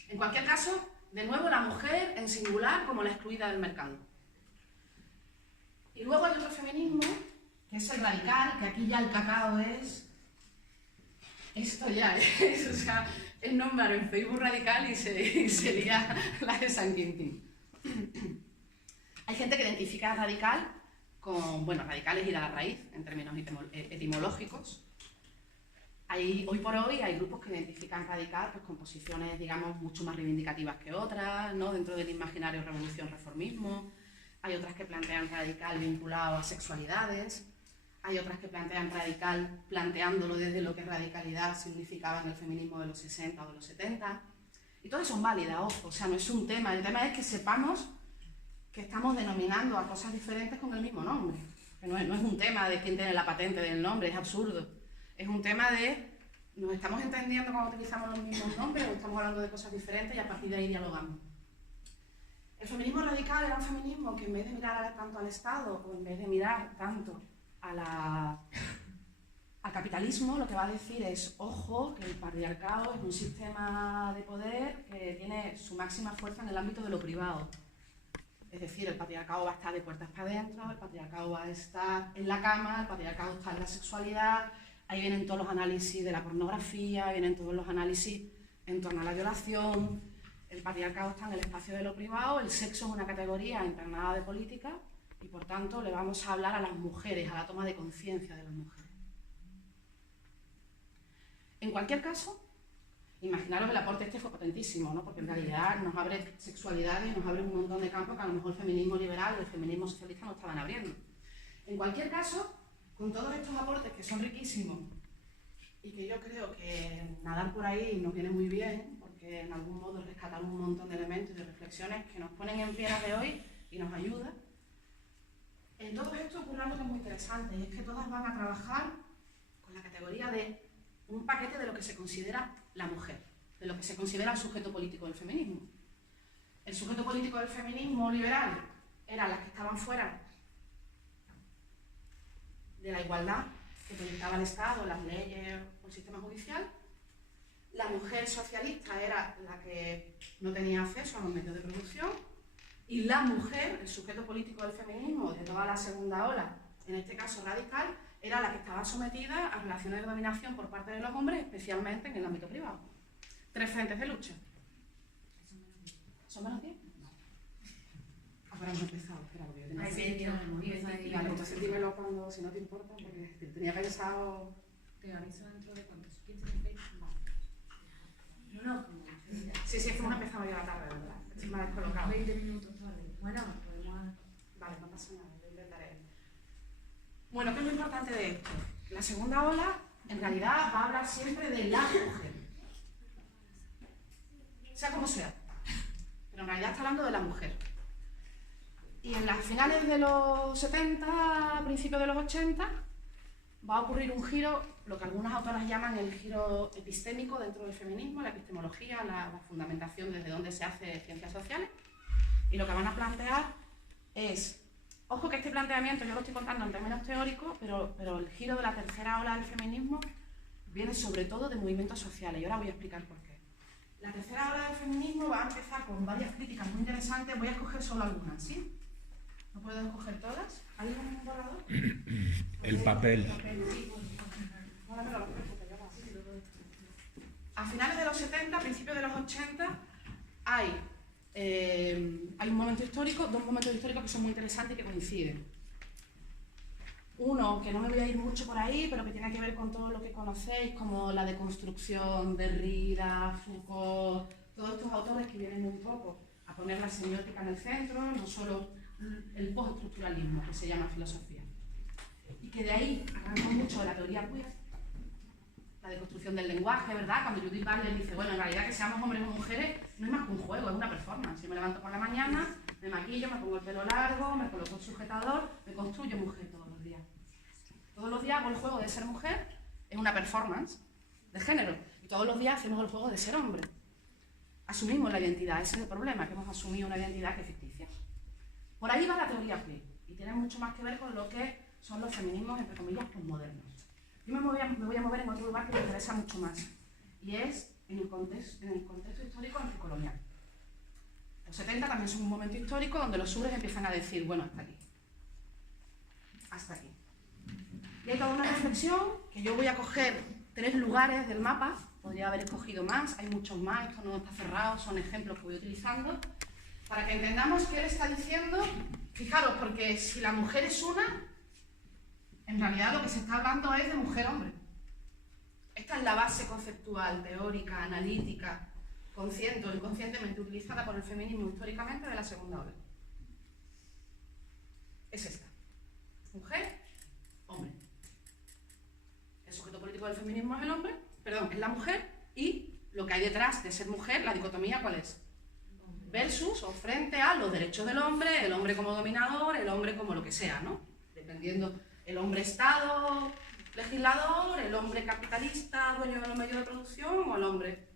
En cualquier caso, de nuevo la mujer en singular como la excluida del mercado. Y luego hay otro feminismo, que es el radical, que aquí ya el cacao es... Esto ya es, o sea, es nombrar en Facebook radical y se lía la de San Quintín. Hay gente que identifica radical con, bueno, radical es ir a la raíz, en términos etimológicos. Hoy por hoy hay grupos que identifican radical pues, con posiciones, digamos, mucho más reivindicativas que otras, ¿no? Dentro del imaginario revolución-reformismo. Hay otras que plantean radical vinculado a sexualidades. Hay otras que plantean radical planteándolo desde lo que radicalidad significaba en el feminismo de los 60 o de los 70. Y todas son válidas, ojo, o sea, no es un tema. El tema es que sepamos que estamos denominando a cosas diferentes con el mismo nombre. Que no es un tema de quién tiene la patente del nombre, es absurdo. Es un tema de, nos estamos entendiendo cuando utilizamos los mismos nombres o estamos hablando de cosas diferentes y a partir de ahí dialogamos. El feminismo radical era un feminismo que en vez de mirar tanto al Estado o en vez de mirar tanto al capitalismo, lo que va a decir es, ojo, que el patriarcado es un sistema de poder que tiene su máxima fuerza en el ámbito de lo privado. Es decir, el patriarcado va a estar de puertas para adentro, el patriarcado va a estar en la cama, el patriarcado está en la sexualidad. Ahí vienen todos los análisis de la pornografía, vienen todos los análisis en torno a la violación. El patriarcado está en el espacio de lo privado, el sexo es una categoría internada de política y por tanto le vamos a hablar a las mujeres, a la toma de conciencia de las mujeres. En cualquier caso, imaginaros el aporte este fue potentísimo, ¿no? Porque en realidad nos abre sexualidades, nos abre un montón de campos que a lo mejor el feminismo liberal y el feminismo socialista no estaban abriendo. En cualquier caso, con todos estos aportes que son riquísimos y que yo creo que nadar por ahí nos viene muy bien, porque en algún modo rescatamos un montón de elementos y de reflexiones que nos ponen en pie de hoy y nos ayudan. En todo esto ocurre algo que es muy interesante y es que todas van a trabajar con la categoría de un paquete de lo que se considera la mujer, de lo que se considera el sujeto político del feminismo. El sujeto político del feminismo liberal eran las que estaban fuera de la igualdad que proyectaba el Estado, las leyes o el sistema judicial. La mujer socialista era la que no tenía acceso a los medios de producción, y la mujer, el sujeto político del feminismo de toda la segunda ola, en este caso radical, era la que estaba sometida a relaciones de dominación por parte de los hombres, especialmente en el ámbito privado. 3 frentes de lucha. ¿Son menos 10? No. Ahora hemos empezado, espera, porque yo tenía... Vale, entonces dímelo cuando, si no te importa, porque tenía pensado... Te aviso dentro de cuántos, 15 minutos. No, sí, es que hemos empezado ya la tarde, ¿verdad? Estoy más descolocado. 20 minutos tarde. Bueno, podemos... Vale, no pasa nada, lo intentaré. Bueno, ¿qué es lo importante de esto? La segunda ola, en realidad, va a hablar siempre de la mujer. Sea como sea. Pero en realidad está hablando de la mujer. Y en las finales de los 70, principios de los 80, va a ocurrir un giro, lo que algunas autoras llaman el giro epistémico dentro del feminismo, la epistemología, la fundamentación desde donde se hace ciencias sociales. Y lo que van a plantear es, ojo que este planteamiento yo lo estoy contando en términos teóricos, pero el giro de la tercera ola del feminismo viene sobre todo de movimientos sociales, y ahora voy a explicar por qué. La tercera ola del feminismo va a empezar con varias críticas muy interesantes, voy a escoger solo algunas, ¿sí? ¿No puedo escoger todas? ¿Hay un borrador? El papel. A finales de los 70, principios de los 80, hay un momento histórico, 2 momentos históricos que son muy interesantes y que coinciden. Uno, que no me voy a ir mucho por ahí, pero que tiene que ver con todo lo que conocéis, como la deconstrucción, Derrida, Foucault, todos estos autores que vienen un poco a poner la semiótica en el centro, no solo el postestructuralismo, que se llama filosofía. Y que de ahí agarramos mucho de la teoría queer, la deconstrucción del lenguaje, ¿verdad? Cuando Judith Butler dice, bueno, en realidad que seamos hombres o mujeres no es más que un juego, es una performance. Yo me levanto por la mañana, me maquillo, me pongo el pelo largo, me coloco el sujetador, me construyo mujer todos los días. Todos los días hago el juego de ser mujer, es una performance de género. Y todos los días hacemos el juego de ser hombre. Asumimos la identidad, ese es el problema, que hemos asumido una identidad que es ficticia. Por ahí va la teoría queer, y tiene mucho más que ver con lo que son los feminismos, entre comillas, postmodernos. Yo me voy a mover en otro lugar que me interesa mucho más, y es en el contexto histórico anticolonial. Los 70 también son un momento histórico donde los sures empiezan a decir, bueno, hasta aquí. Hasta aquí. Y hay toda una reflexión que yo voy a coger 3 lugares del mapa, podría haber escogido más, hay muchos más, esto no está cerrado, son ejemplos que voy utilizando, para que entendamos qué él está diciendo. Fijaros, porque si la mujer es una, en realidad lo que se está hablando es de mujer-hombre. Esta es la base conceptual, teórica, analítica, consciente o inconscientemente utilizada por el feminismo históricamente de la segunda ola. Es esta. Mujer, hombre. El sujeto político del feminismo es el hombre, perdón, es la mujer, y lo que hay detrás de ser mujer, la dicotomía, ¿cuál es? Versus o frente a los derechos del hombre, el hombre como dominador, el hombre como lo que sea, ¿no? Dependiendo, el hombre Estado, legislador, el hombre capitalista, dueño de los medios de producción, o el hombre...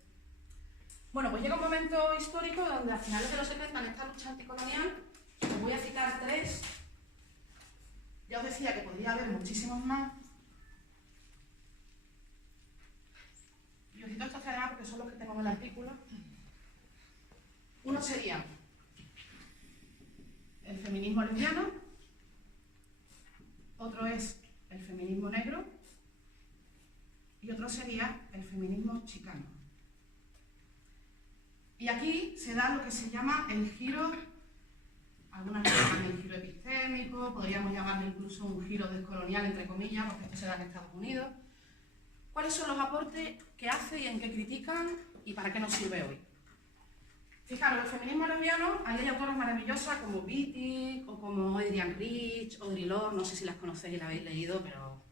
Bueno, pues llega un momento histórico donde a finales de los 70, en esta lucha anticolonial, os voy a citar 3. Ya os decía que podría haber muchísimos más. Y os cito estos 3 porque son los que tengo en el artículo. Uno sería el feminismo lesbiano, otro es el feminismo negro y otro sería el feminismo chicano. Y aquí se da lo que se llama el giro, algunas le llaman el giro epistémico, podríamos llamarle incluso un giro descolonial, entre comillas, porque esto se da en Estados Unidos. ¿Cuáles son los aportes que hace y en qué critican y para qué nos sirve hoy? Fijaros, el feminismo lesbiano, ahí hay autores maravillosas como Wittig o como Adrienne Rich, Audre Lorde, no sé si las conocéis y las habéis leído, pero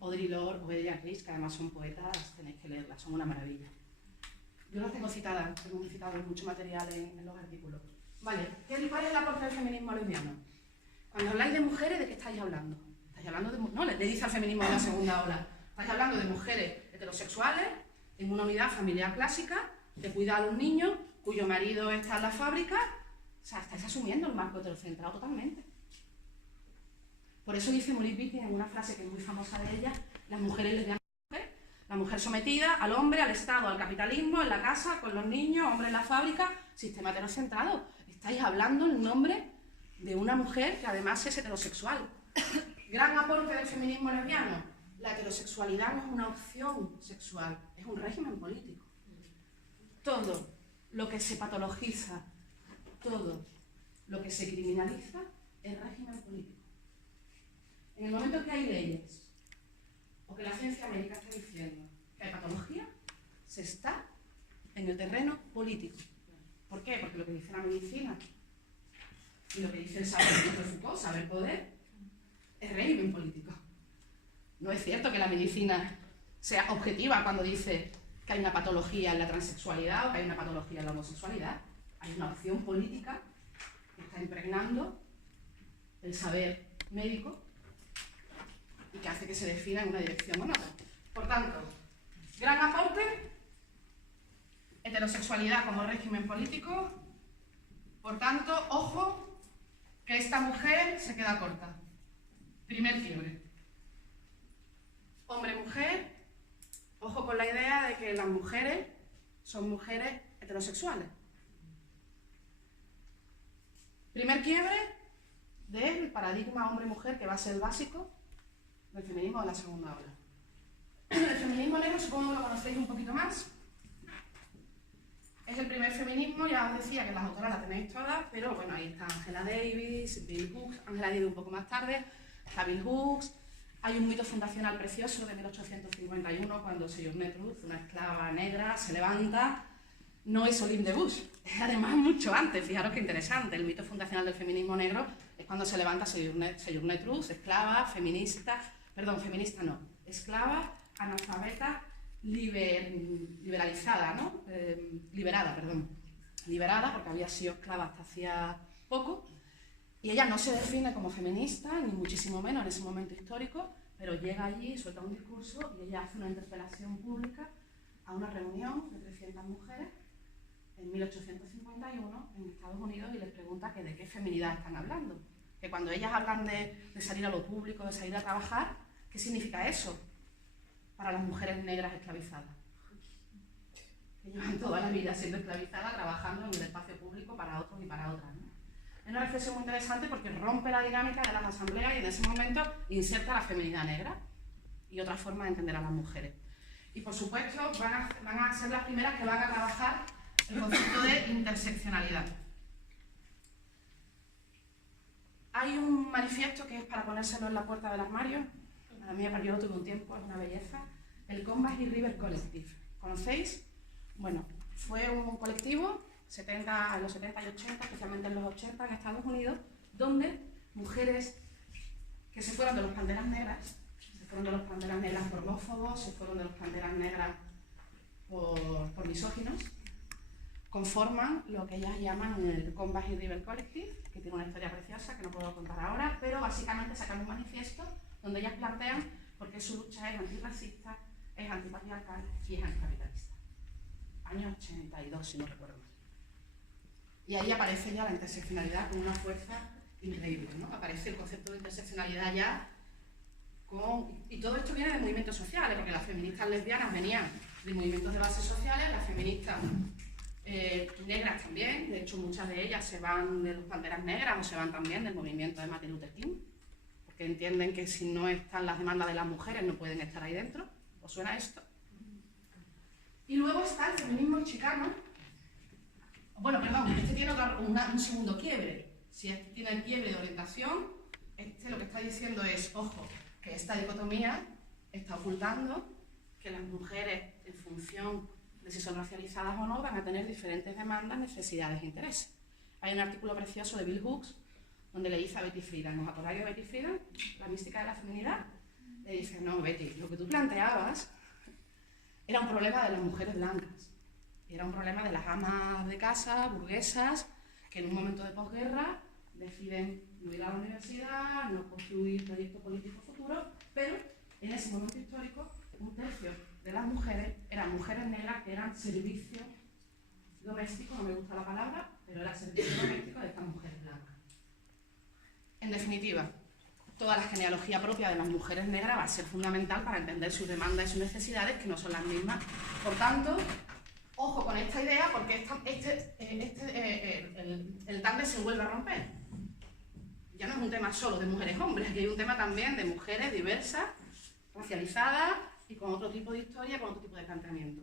Audre Lorde o Adrienne Rich, que además son poetas, tenéis que leerlas, son una maravilla. Yo las tengo citadas, tengo citado mucho material en los artículos. Vale, ¿cuál es el aporte del feminismo lesbiano? Cuando habláis de mujeres, ¿de qué estáis hablando? ¿Estáis hablando de no, le dice al feminismo de la segunda ola. Estáis hablando de mujeres heterosexuales, en una unidad familiar clásica, de cuidar a los niños, cuyo marido está en la fábrica. O sea, estáis asumiendo el marco heterocentrado totalmente. Por eso dice Monique Wittig en una frase que es muy famosa de ella, las mujeres lesbianas, la mujer sometida al hombre, al Estado, al capitalismo, en la casa, con los niños, hombre en la fábrica, sistema heterocentrado. Estáis hablando en nombre de una mujer que además es heterosexual. Gran aporte del feminismo lesbiano. La heterosexualidad no es una opción sexual, es un régimen político. Todo lo que se patologiza, todo lo que se criminaliza es régimen político. En el momento que hay leyes, o que la ciencia médica está diciendo que hay patología, se está en el terreno político. ¿Por qué? Porque lo que dice la medicina y lo que dice el saber de Foucault, saber poder, es régimen político. No es cierto que la medicina sea objetiva cuando dice que hay una patología en la transexualidad o que hay una patología en la homosexualidad. Hay una opción política que está impregnando el saber médico y que hace que se defina en una dirección o en otra. Por tanto, gran aporte, heterosexualidad como régimen político. Por tanto, ojo, que esta mujer se queda corta. Primer quiebre. Hombre-mujer, ojo con la idea de que las mujeres son mujeres heterosexuales. Primer quiebre del paradigma hombre-mujer que va a ser el básico del feminismo de la segunda ola. El feminismo negro supongo que lo conocéis un poquito más. Es el primer feminismo, ya os decía que las autoras la tenéis todas, pero bueno, ahí está Angela Davis, Bell Hooks, Angela Davis un poco más tarde, está Bell Hooks. Hay un mito fundacional precioso de 1851 cuando Sojourner Truth, una esclava negra, se levanta. No es Olympe de Gouges, es además mucho antes, fijaros qué interesante. El mito fundacional del feminismo negro es cuando se levanta Sojourner Truth, esclava, feminista no, esclava, analfabeta, liberalizada, ¿no? Liberada, porque había sido esclava hasta hacía poco. Y ella no se define como feminista, ni muchísimo menos en ese momento histórico, pero llega allí, suelta un discurso y ella hace una interpelación pública a una reunión de 300 mujeres en 1851 en Estados Unidos y les pregunta que de qué feminidad están hablando. Que cuando ellas hablan de salir a lo público, de salir a trabajar, ¿qué significa eso para las mujeres negras esclavizadas? Que llevan toda la vida siendo esclavizadas, trabajando en el espacio público para otros y para otras, ¿no? Es una reflexión muy interesante porque rompe la dinámica de las asambleas y en ese momento inserta la feminidad negra y otra forma de entender a las mujeres. Y por supuesto van a ser las primeras que van a trabajar el concepto de interseccionalidad. Hay un manifiesto que es para ponérselo en la puerta del armario, a mí yo lo tuve un tiempo, es una belleza, el Combahee River Collective. ¿Conocéis? Bueno, fue un colectivo en los 70 y 80, especialmente en los 80 en Estados Unidos, donde mujeres que se fueron de los Panteras Negras, por homófobos, se fueron de los Panteras Negras por misóginos, conforman lo que ellas llaman el Combahee River Collective, que tiene una historia preciosa que no puedo contar ahora, pero básicamente sacan un manifiesto donde ellas plantean por qué su lucha es antirracista, es antipatriarcal y es anticapitalista. Año 82, si no recuerdo mal. Y ahí aparece ya la interseccionalidad con una fuerza increíble, ¿no? Aparece el concepto de interseccionalidad ya y todo esto viene de movimientos sociales, porque las feministas lesbianas venían de movimientos de bases sociales, las feministas negras también, de hecho muchas de ellas se van de los Panteras Negras o se van también del movimiento de Martin Luther King, porque entienden que si no están las demandas de las mujeres no pueden estar ahí dentro. ¿Os suena esto? Y luego está el feminismo chicano. Bueno, perdón, este tiene un segundo quiebre. Si este tiene el quiebre de orientación, este lo que está diciendo es, ojo, que esta dicotomía está ocultando que las mujeres, en función de si son racializadas o no, van a tener diferentes demandas, necesidades e intereses. Hay un artículo precioso de Bell Hooks donde le dice a Betty Friedan, ¿os acordáis de Betty Friedan? La mística de la feminidad. Le dice, no, Betty, lo que tú planteabas era un problema de las mujeres blancas. Era un problema de las amas de casa, burguesas, que en un momento de posguerra deciden no ir a la universidad, no construir proyectos políticos futuros, pero en ese momento histórico un tercio de las mujeres eran mujeres negras que eran servicio doméstico, no me gusta la palabra, pero era servicio doméstico de estas mujeres blancas. En definitiva, toda la genealogía propia de las mujeres negras va a ser fundamental para entender sus demandas y sus necesidades, que no son las mismas. Por tanto, ojo con esta idea, porque el tándem se vuelve a romper. Ya no es un tema solo de mujeres-hombres, aquí hay un tema también de mujeres diversas, racializadas y con otro tipo de historia, con otro tipo de planteamiento.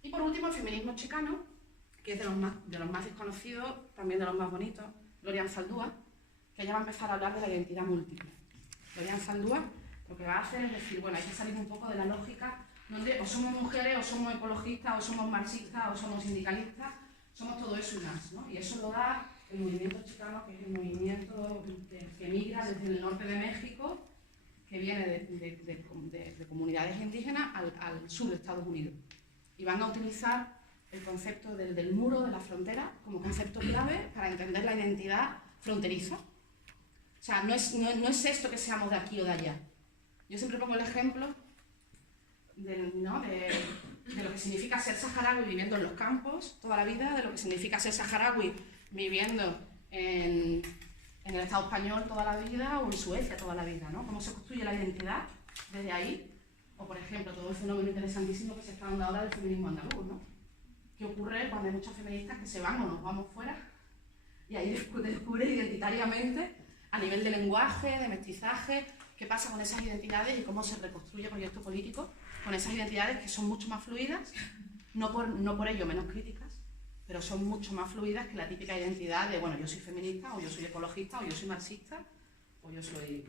Y por último, el feminismo chicano, que es de los más desconocidos, también de los más bonitos, Gloria Anzaldúa, que ella va a empezar a hablar de la identidad múltiple. Gloria Anzaldúa lo que va a hacer es decir, bueno, hay que salir un poco de la lógica donde o somos mujeres, o somos ecologistas, o somos marxistas, o somos sindicalistas, somos todo eso y más, ¿no? Y eso lo da el movimiento chicano, que es el movimiento que migra desde el norte de México, que viene de comunidades indígenas al sur de Estados Unidos. Y van a utilizar el concepto del muro, de la frontera, como concepto clave para entender la identidad fronteriza. O sea, no es esto que seamos de aquí o de allá. Yo siempre pongo el ejemplo de lo que significa ser saharaui viviendo en los campos toda la vida, de lo que significa ser saharaui viviendo en el Estado español toda la vida o en Suecia toda la vida, ¿no? Cómo se construye la identidad desde ahí. O, por ejemplo, todo el fenómeno interesantísimo que se está dando ahora del feminismo andaluz, ¿no? ¿Qué ocurre cuando hay muchas feministas que se van o nos vamos fuera y ahí descubren identitariamente, a nivel de lenguaje, de mestizaje, qué pasa con esas identidades y cómo se reconstruye el proyecto político con esas identidades que son mucho más fluidas, no por ello menos críticas, pero son mucho más fluidas que la típica identidad de, bueno, yo soy feminista, o yo soy ecologista, o yo soy marxista, o yo soy...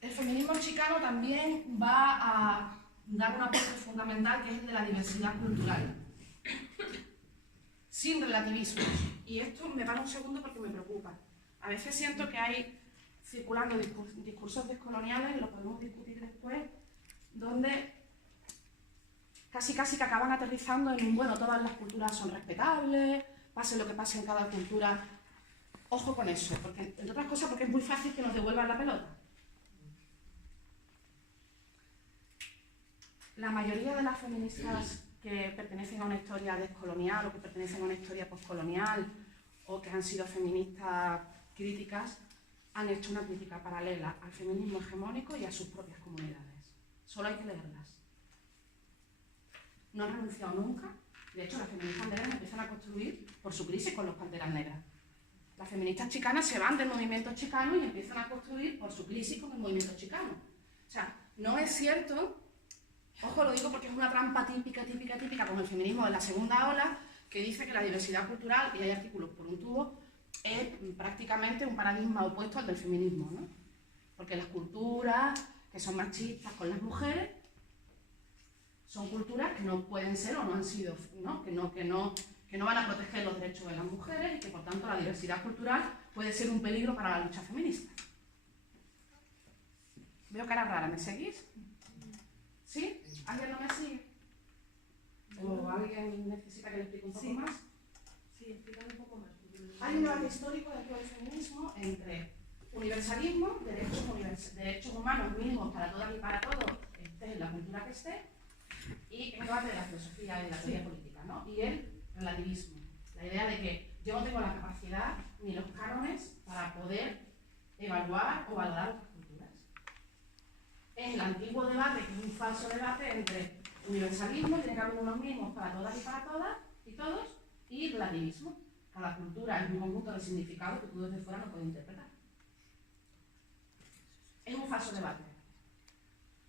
El feminismo chicano también va a dar un aporte fundamental, que es el de la diversidad cultural, sin relativismos. Y esto me para un segundo porque me preocupa. A veces siento que hay circulando discursos descoloniales, lo podemos discutir después, donde casi que acaban aterrizando en, bueno, todas las culturas son respetables, pase lo que pase en cada cultura. Ojo con eso, porque, entre otras cosas, porque es muy fácil que nos devuelvan la pelota. La mayoría de las feministas que pertenecen a una historia descolonial o que pertenecen a una historia postcolonial o que han sido feministas críticas han hecho una crítica paralela al feminismo hegemónico y a sus propias comunidades. Solo hay que leerlas. No han renunciado nunca. De hecho, las feministas negras empiezan a construir por su crisis con los Panteras Negras. Las feministas chicanas se van del movimiento chicano y empiezan a construir por su crisis con el movimiento chicano. O sea, no es cierto, ojo, lo digo porque es una trampa típica con el feminismo de la segunda ola, que dice que la diversidad cultural, y hay artículos por un tubo, es prácticamente un paradigma opuesto al del feminismo, ¿no? Porque las culturas que son machistas con las mujeres son culturas que no pueden ser o no han sido, ¿no? Que no van a proteger los derechos de las mujeres y que por tanto la diversidad cultural puede ser un peligro para la lucha feminista. Veo cara rara, ¿me seguís? ¿Sí? ¿Alguien no me sigue? ¿O alguien necesita que le explique un poco más? Sí, explícame un poco más. Hay un debate histórico dentro del feminismo entre universalismo, derechos humanos mínimos para todas y para todos, esté en la cultura que esté, y el debate de la filosofía y de la teoría política, ¿no? Y el relativismo, la idea de que yo no tengo la capacidad ni los cánones para poder evaluar o valorar otras culturas. Es el antiguo debate, que es un falso debate entre universalismo, tiene que haber unos mínimos para todas y todos, y relativismo. Cada cultura es un conjunto de significados que tú desde fuera no puedes interpretar. Es un falso debate.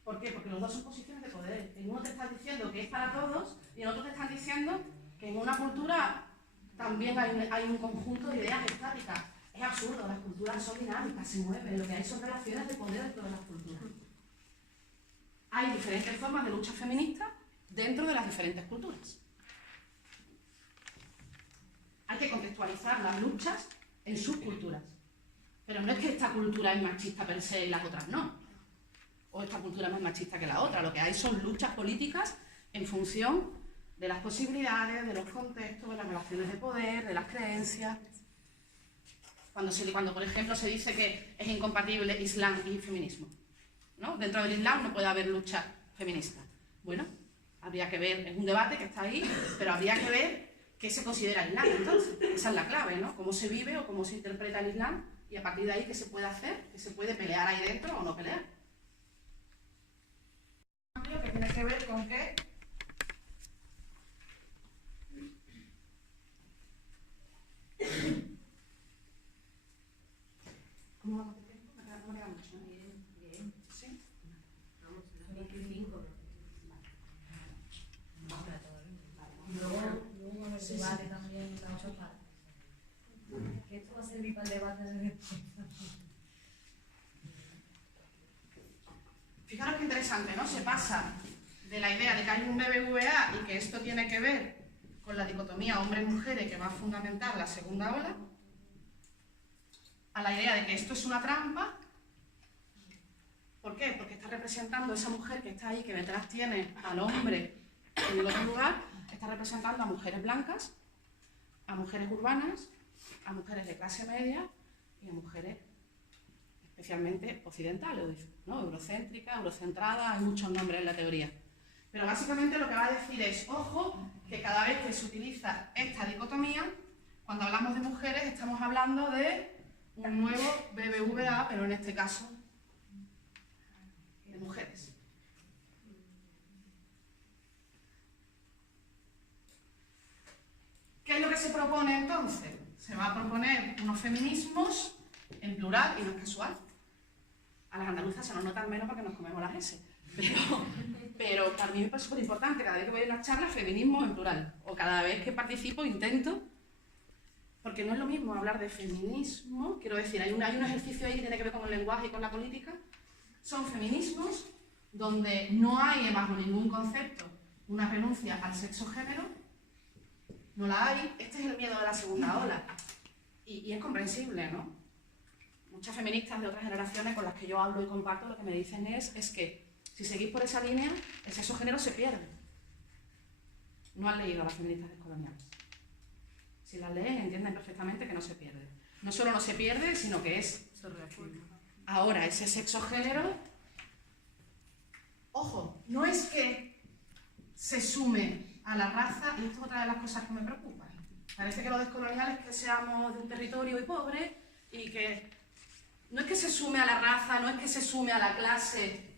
¿Por qué? Porque los dos son posiciones de poder. En uno te están diciendo que es para todos y en otro te están diciendo que en una cultura también hay un conjunto de ideas estáticas. Es absurdo, las culturas son dinámicas, se mueven, lo que hay son relaciones de poder dentro de las culturas. Hay diferentes formas de lucha feminista dentro de las diferentes culturas. Hay que contextualizar las luchas en sus culturas. Pero no es que esta cultura es machista per se y las otras no. O esta cultura es más machista que la otra. Lo que hay son luchas políticas en función de las posibilidades, de los contextos, de las relaciones de poder, de las creencias. Cuando por ejemplo, se dice que es incompatible Islam y feminismo, ¿no? Dentro del Islam no puede haber lucha feminista. Bueno, habría que ver, es un debate que está ahí, pero habría que ver qué se considera Islam entonces. Esa es la clave, ¿no? Cómo se vive o cómo se interpreta el Islam y a partir de ahí, ¿qué se puede hacer? ¿Qué se puede pelear ahí dentro o no pelear? Que tiene que ver con que ¿cómo vamos de tiempo? No me queda mucho, ¿no? Bien. ¿Sí? Vamos, 25. Luego en el debate también la otra parte. Que esto va a servir para el debate de después. Fijaros qué interesante, ¿no? Se pasa de la idea de que hay un BBVA y que esto tiene que ver con la dicotomía hombres-mujeres que va a fundamentar la segunda ola, a la idea de que esto es una trampa. ¿Por qué? Porque está representando esa mujer que está ahí, que detrás tiene al hombre en el otro lugar, está representando a mujeres blancas, a mujeres urbanas, a mujeres de clase media y a mujeres especialmente occidentales, ¿no? Eurocéntricas, eurocentradas, hay muchos nombres en la teoría. Pero básicamente lo que va a decir es, ojo, que cada vez que se utiliza esta dicotomía, cuando hablamos de mujeres estamos hablando de un nuevo BBVA, pero en este caso de mujeres. ¿Qué es lo que se propone entonces? Se va a proponer unos feminismos en plural y no es casual. A las andaluzas se nos notan menos porque nos comemos las S. Pero para mí es súper importante, cada vez que voy a una charla, feminismo en plural. O cada vez que participo, intento. Porque no es lo mismo hablar de feminismo, quiero decir, hay un ejercicio ahí que tiene que ver con el lenguaje y con la política. Son feminismos donde no hay bajo ningún concepto una renuncia al sexo-género. No la hay. Este es el miedo de la segunda ola. Y es comprensible, ¿no? Muchas feministas de otras generaciones con las que yo hablo y comparto lo que me dicen es que si seguís por esa línea, el sexo-género se pierde. No han leído a las feministas descoloniales. Si las leen, entienden perfectamente que no se pierde. No solo no se pierde, sino que es... Ahora, ese sexo-género, ojo, no es que se sume a la raza, y esto es otra de las cosas que me preocupan. Parece que los descoloniales es que seamos de un territorio muy pobre y que no es que se sume a la raza, no es que se sume a la clase.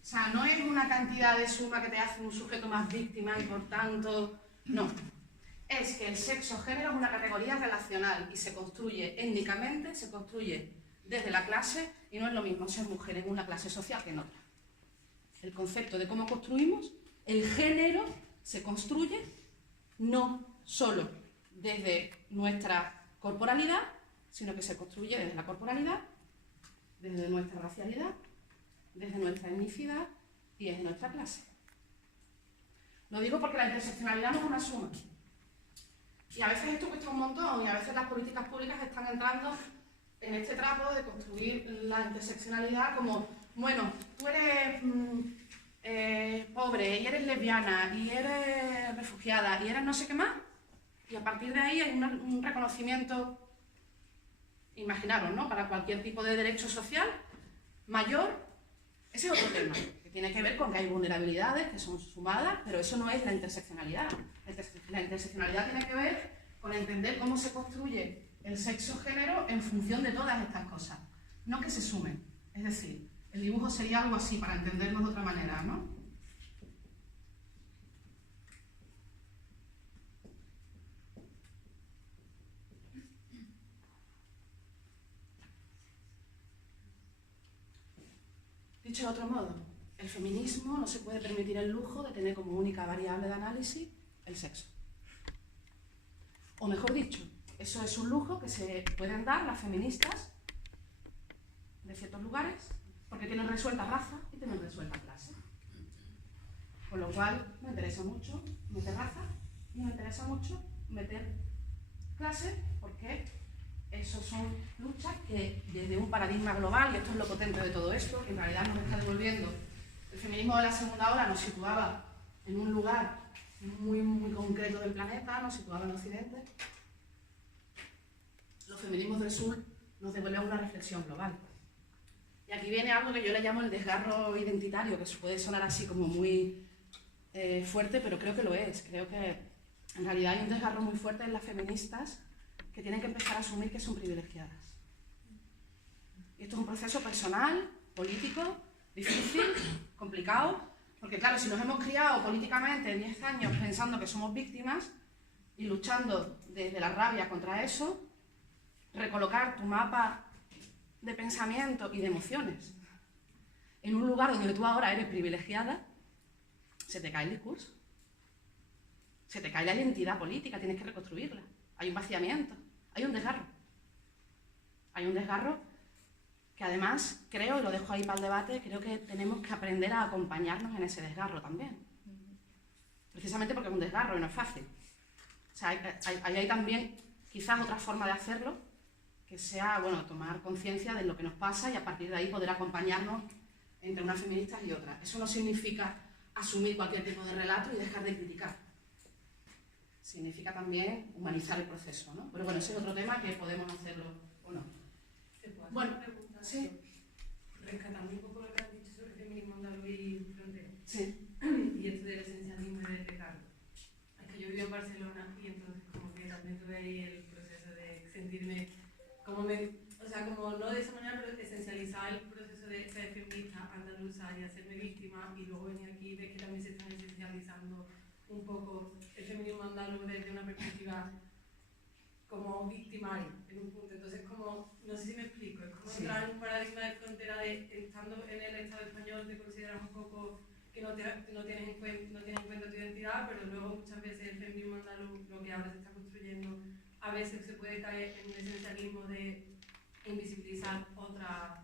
O sea, no es una cantidad de suma que te hace un sujeto más víctima y por tanto... No. Es que el sexo-género es una categoría relacional y se construye étnicamente, se construye desde la clase y no es lo mismo ser mujer en una clase social que en otra. El concepto de cómo construimos, el género se construye no solo desde nuestra corporalidad, sino que se construye desde la corporalidad, desde nuestra racialidad, desde nuestra etnicidad y desde nuestra clase. Lo digo porque la interseccionalidad no es una suma. Y a veces esto cuesta un montón y a veces las políticas públicas están entrando en este trapo de construir la interseccionalidad como, bueno, tú eres pobre y eres lesbiana y eres refugiada y eres no sé qué más, y a partir de ahí hay un reconocimiento, imaginaros, ¿no?, para cualquier tipo de derecho social mayor. Ese es otro tema, que tiene que ver con que hay vulnerabilidades que son sumadas, pero eso no es la interseccionalidad. La interseccionalidad tiene que ver con entender cómo se construye el sexo-género en función de todas estas cosas, no que se sumen. Es decir, el dibujo sería algo así, para entendernos de otra manera, ¿no? Dicho de otro modo, el feminismo no se puede permitir el lujo de tener como única variable de análisis el sexo. O mejor dicho, eso es un lujo que se pueden dar las feministas de ciertos lugares porque tienen resuelta raza y tienen resuelta clase. Con lo cual me interesa mucho meter raza y me interesa mucho meter clase porque esos son luchas que desde un paradigma global, y esto es lo potente de todo esto, que en realidad nos está devolviendo. El feminismo de la segunda ola nos situaba en un lugar muy, muy concreto del planeta, nos situaba en Occidente. Los feminismos del sur nos devuelven una reflexión global. Y aquí viene algo que yo le llamo el desgarro identitario, que puede sonar así como muy fuerte, pero creo que lo es. Creo que en realidad hay un desgarro muy fuerte en las feministas que tienen que empezar a asumir que son privilegiadas. Y esto es un proceso personal, político, difícil, complicado, porque claro, si nos hemos criado políticamente 10 años pensando que somos víctimas y luchando desde la rabia contra eso, recolocar tu mapa de pensamiento y de emociones en un lugar donde tú ahora eres privilegiada, se te cae el discurso, se te cae la identidad política, tienes que reconstruirla. Hay un vaciamiento, hay un desgarro. Hay un desgarro que además, creo, y lo dejo ahí para el debate, creo que tenemos que aprender a acompañarnos en ese desgarro también. Precisamente porque es un desgarro y no es fácil. O sea, hay también quizás otra forma de hacerlo, que sea, bueno, tomar conciencia de lo que nos pasa y a partir de ahí poder acompañarnos entre unas feministas y otras. Eso no significa asumir cualquier tipo de relato y dejar de criticar. Significa también humanizar el proceso, ¿no? Pero bueno, ese es otro tema que podemos hacerlo o no. Bueno, sí. Rescatando un poco lo que has dicho sobre el feminismo andaluz y frontera. Sí. Y esto del esencialismo y del pecado. Es que yo vivo en Barcelona y entonces como que también tuve ahí el proceso de sentirme como como no de esa manera, pero esencializar el proceso de ser feminista andaluza y hacerme víctima, y luego venir aquí y ver que también se están esencializando un poco el feminismo andaluz desde una perspectiva como victimaria en un punto. Entonces, como, no sé si me explico, es como entrar en un paradigma de frontera de, estando en el Estado español, te consideras un poco que no tienes en cuenta tu identidad, pero luego muchas veces el feminismo andaluz, lo que ahora se está construyendo, a veces se puede caer en un esencialismo de invisibilizar otras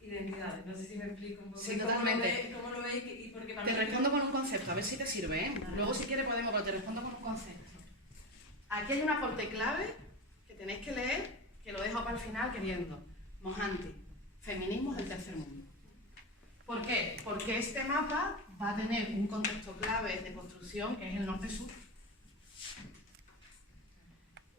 identidades. No sé si me explico un poco. Sí, totalmente. ¿Cómo lo veis? Y porque para Te mí respondo con un concepto, a ver si te sirve, ¿eh? Vale. Luego si quieres podemos, pero te respondo con un concepto. Aquí hay un aporte clave que tenéis que leer, que lo dejo para el final queriendo. Mohanty, feminismos del tercer mundo. ¿Por qué? Porque este mapa va a tener un contexto clave de construcción que es el norte-sur.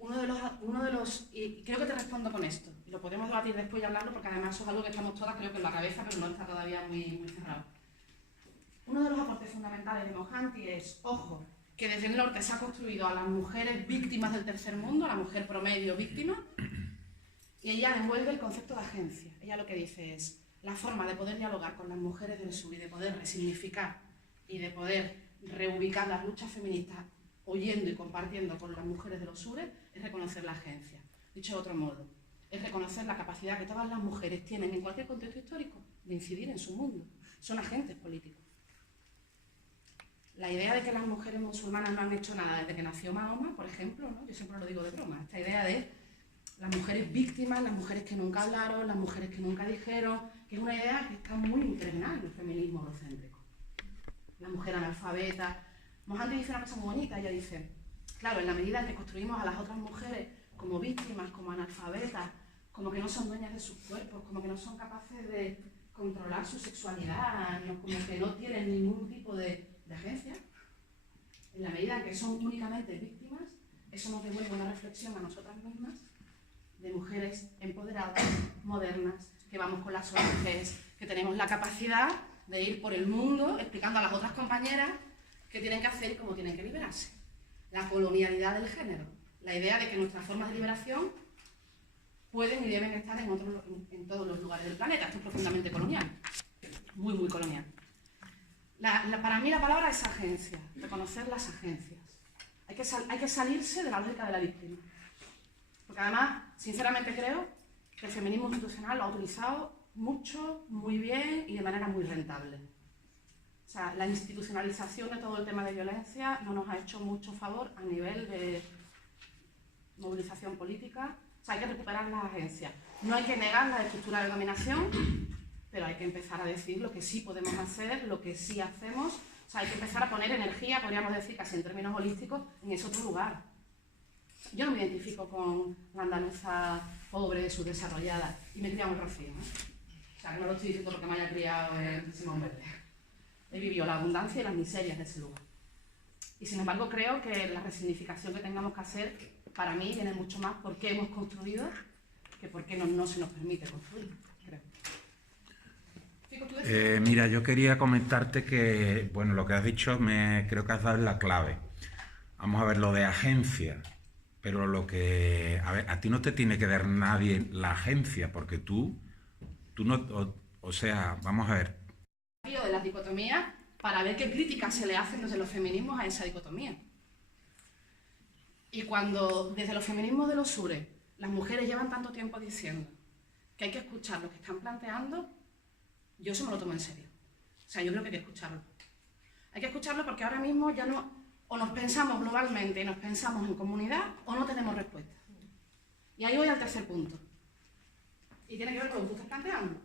Uno de los, y creo que te respondo con esto, y lo podemos debatir después y hablarlo porque además eso es algo que estamos todas creo que en la cabeza, pero no está todavía muy cerrado. Uno de los aportes fundamentales de Mohanty es, ojo, que desde el norte se ha construido a las mujeres víctimas del tercer mundo, a la mujer promedio víctima, y ella devuelve el concepto de agencia. Ella lo que dice es, la forma de poder dialogar con las mujeres del sur y de poder resignificar y de poder reubicar las luchas feministas oyendo y compartiendo con las mujeres de los sures es reconocer la agencia. Dicho de otro modo, es reconocer la capacidad que todas las mujeres tienen en cualquier contexto histórico de incidir en su mundo. Son agentes políticos. La idea de que las mujeres musulmanas no han hecho nada desde que nació Mahoma, por ejemplo, ¿no? Yo siempre lo digo de broma, esta idea de las mujeres víctimas, las mujeres que nunca hablaron, las mujeres que nunca dijeron, que es una idea que está muy impregnada en el feminismo eurocéntrico. La mujer analfabeta. Mohanty dice una cosa muy bonita, ella dice, claro, en la medida en que construimos a las otras mujeres como víctimas, como analfabetas, como que no son dueñas de sus cuerpos, como que no son capaces de controlar su sexualidad, como que no tienen ningún tipo de agencia, en la medida en que son únicamente víctimas, eso nos devuelve una reflexión a nosotras mismas de mujeres empoderadas, modernas, que vamos con las ONGs, que tenemos la capacidad de ir por el mundo explicando a las otras compañeras qué tienen que hacer y cómo tienen que liberarse. La colonialidad del género, la idea de que nuestras formas de liberación pueden y deben estar en todos los lugares del planeta. Esto es profundamente colonial, muy, muy colonial. Para mí la palabra es agencia, reconocer las agencias. Hay que salirse de la lógica de la víctima. Porque además, sinceramente creo que el feminismo institucional lo ha utilizado mucho, muy bien y de manera muy rentable. O sea, la institucionalización de todo el tema de violencia no nos ha hecho mucho favor a nivel de movilización política. O sea, hay que recuperar las agencias. No hay que negar la estructura de dominación, pero hay que empezar a decir lo que sí podemos hacer, lo que sí hacemos. O sea, hay que empezar a poner energía, podríamos decir casi en términos holísticos, en ese otro lugar. Yo no me identifico con la andaluza pobre, subdesarrollada, y me he criado en Rocío, ¿no? O sea, que no lo estoy diciendo porque me haya criado en Simón Verde. He vivido la abundancia y las miserias de ese lugar. Y sin embargo creo que la resignificación que tengamos que hacer, para mí, viene mucho más por qué hemos construido que por qué no se nos permite construir, creo. Mira, yo quería comentarte que, bueno, lo que has dicho creo que has dado la clave. Vamos a ver, lo de agencia. Pero lo que... A ver, a ti no te tiene que dar nadie la agencia, porque tú no... O sea, vamos a ver. De las dicotomías para ver qué críticas se le hacen desde los feminismos a esa dicotomía. Y cuando desde los feminismos de los sures las mujeres llevan tanto tiempo diciendo que hay que escuchar lo que están planteando, yo eso me lo tomo en serio. O sea, yo creo que hay que escucharlo. Hay que escucharlo porque ahora mismo ya no... O nos pensamos globalmente y nos pensamos en comunidad o no tenemos respuesta. Y ahí voy al tercer punto. Y tiene que ver con lo que tú estás planteando.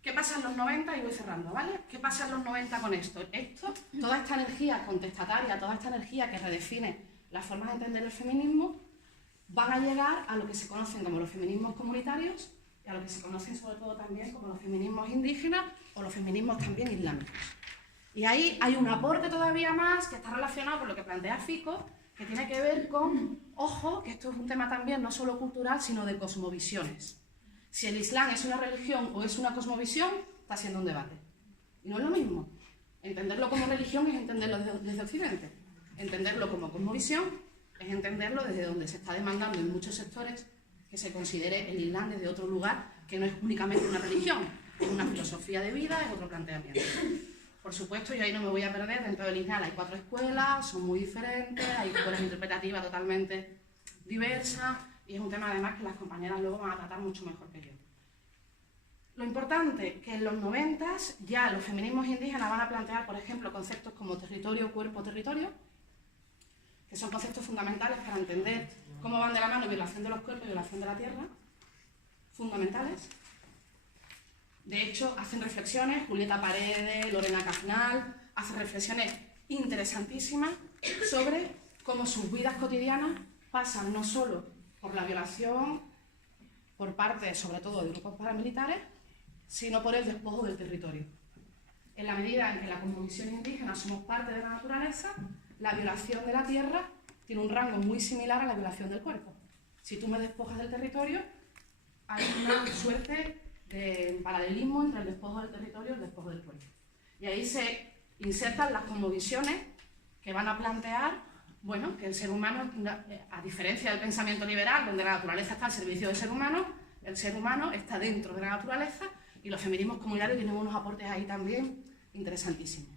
¿Qué pasa en los 90? Y voy cerrando, ¿vale? ¿Qué pasa en los 90 con esto? Toda esta energía contestataria, toda esta energía que redefine las formas de entender el feminismo, van a llegar a lo que se conocen como los feminismos comunitarios y a lo que se conocen sobre todo también como los feminismos indígenas o los feminismos también islámicos. Y ahí hay un aporte todavía más que está relacionado con lo que plantea Fico, que tiene que ver con, ojo, que esto es un tema también no solo cultural, sino de cosmovisiones. Si el Islam es una religión o es una cosmovisión, está siendo un debate. Y no es lo mismo. Entenderlo como religión es entenderlo desde Occidente. Entenderlo como cosmovisión es entenderlo desde donde se está demandando en muchos sectores que se considere el Islam desde otro lugar, que no es únicamente una religión, es una filosofía de vida, es otro planteamiento. Por supuesto, yo ahí no me voy a perder, dentro del Islam hay 4 escuelas, son muy diferentes, hay escuelas interpretativas totalmente diversas, y es un tema además que las compañeras luego van a tratar mucho mejor que yo. Lo importante que en los 90s ya los feminismos indígenas van a plantear, por ejemplo, conceptos como territorio, cuerpo, territorio, que son conceptos fundamentales para entender cómo van de la mano violación de los cuerpos y violación de la tierra, fundamentales. De hecho, hacen reflexiones, Julieta Paredes, Lorena Caznal, hacen reflexiones interesantísimas sobre cómo sus vidas cotidianas pasan no solo por la violación por parte, sobre todo, de grupos paramilitares, sino por el despojo del territorio. En la medida en que la cosmovisión indígena somos parte de la naturaleza, la violación de la tierra tiene un rango muy similar a la violación del cuerpo. Si tú me despojas del territorio, hay una suerte de paralelismo entre el despojo del territorio y el despojo del cuerpo. Y ahí se insertan las cosmovisiones que van a plantear, bueno, que el ser humano, a diferencia del pensamiento liberal, donde la naturaleza está al servicio del ser humano, el ser humano está dentro de la naturaleza, y los feminismos comunitarios tienen unos aportes ahí también interesantísimos.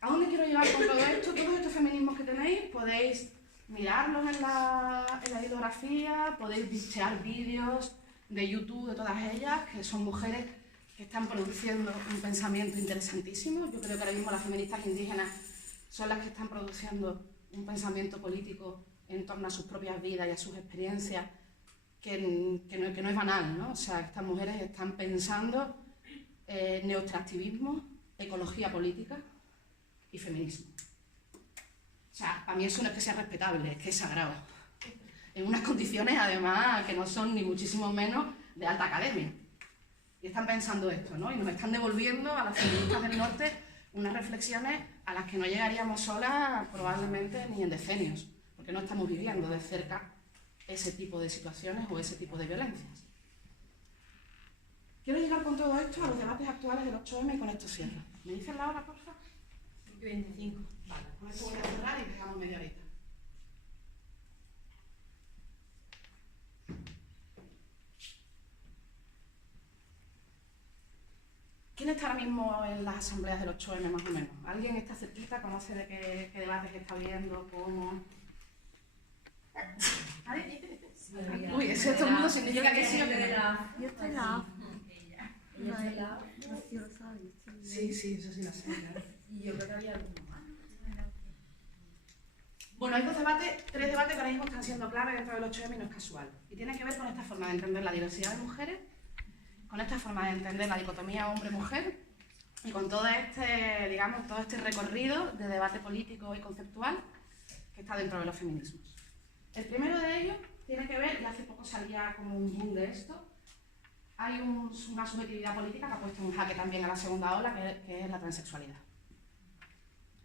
¿A dónde quiero llegar con todo esto? Todos estos feminismos que tenéis podéis mirarlos en la bibliografía, podéis bichear vídeos de YouTube de todas ellas, que son mujeres que están produciendo un pensamiento interesantísimo. Yo creo que ahora mismo las feministas indígenas son las que están produciendo un pensamiento político en torno a sus propias vidas y a sus experiencias, que no es banal, ¿no? O sea, estas mujeres están pensando neoextractivismo, ecología política y feminismo. O sea, para mí eso no es que sea respetable, es que es sagrado. En unas condiciones, además, que no son ni muchísimo menos de alta academia. Y están pensando esto, ¿no? Y nos están devolviendo a las feministas del norte unas reflexiones a las que no llegaríamos solas probablemente ni en decenios, porque no estamos viviendo de cerca ese tipo de situaciones o ese tipo de violencias. Quiero llegar con todo esto a los debates actuales del 8M y con esto cierro. ¿Me dicen la hora, por favor? 25. Vale, con esto voy a cerrar y dejamos media horita. ¿Quién está ahora mismo en las asambleas del 8M más o menos? ¿Alguien está cerquita? ¿Conoce de qué debates está viendo? ¿Cómo? Uy, ese todo el mundo significa que sí. Yo estoy en la A. Sí, sí, eso sí lo sé. Y yo creo que había alguno más. Bueno, hay 3 debates que ahora mismo están siendo clave dentro del 8M y no es casual. Y tienen que ver con esta forma de entender la diversidad de mujeres, con esta forma de entender la dicotomía hombre-mujer y con todo este, digamos, todo este recorrido de debate político y conceptual que está dentro de los feminismos. El primero de ellos tiene que ver, y hace poco salía como un boom de esto, hay una subjetividad política que ha puesto en jaque también a la segunda ola, que es la transexualidad.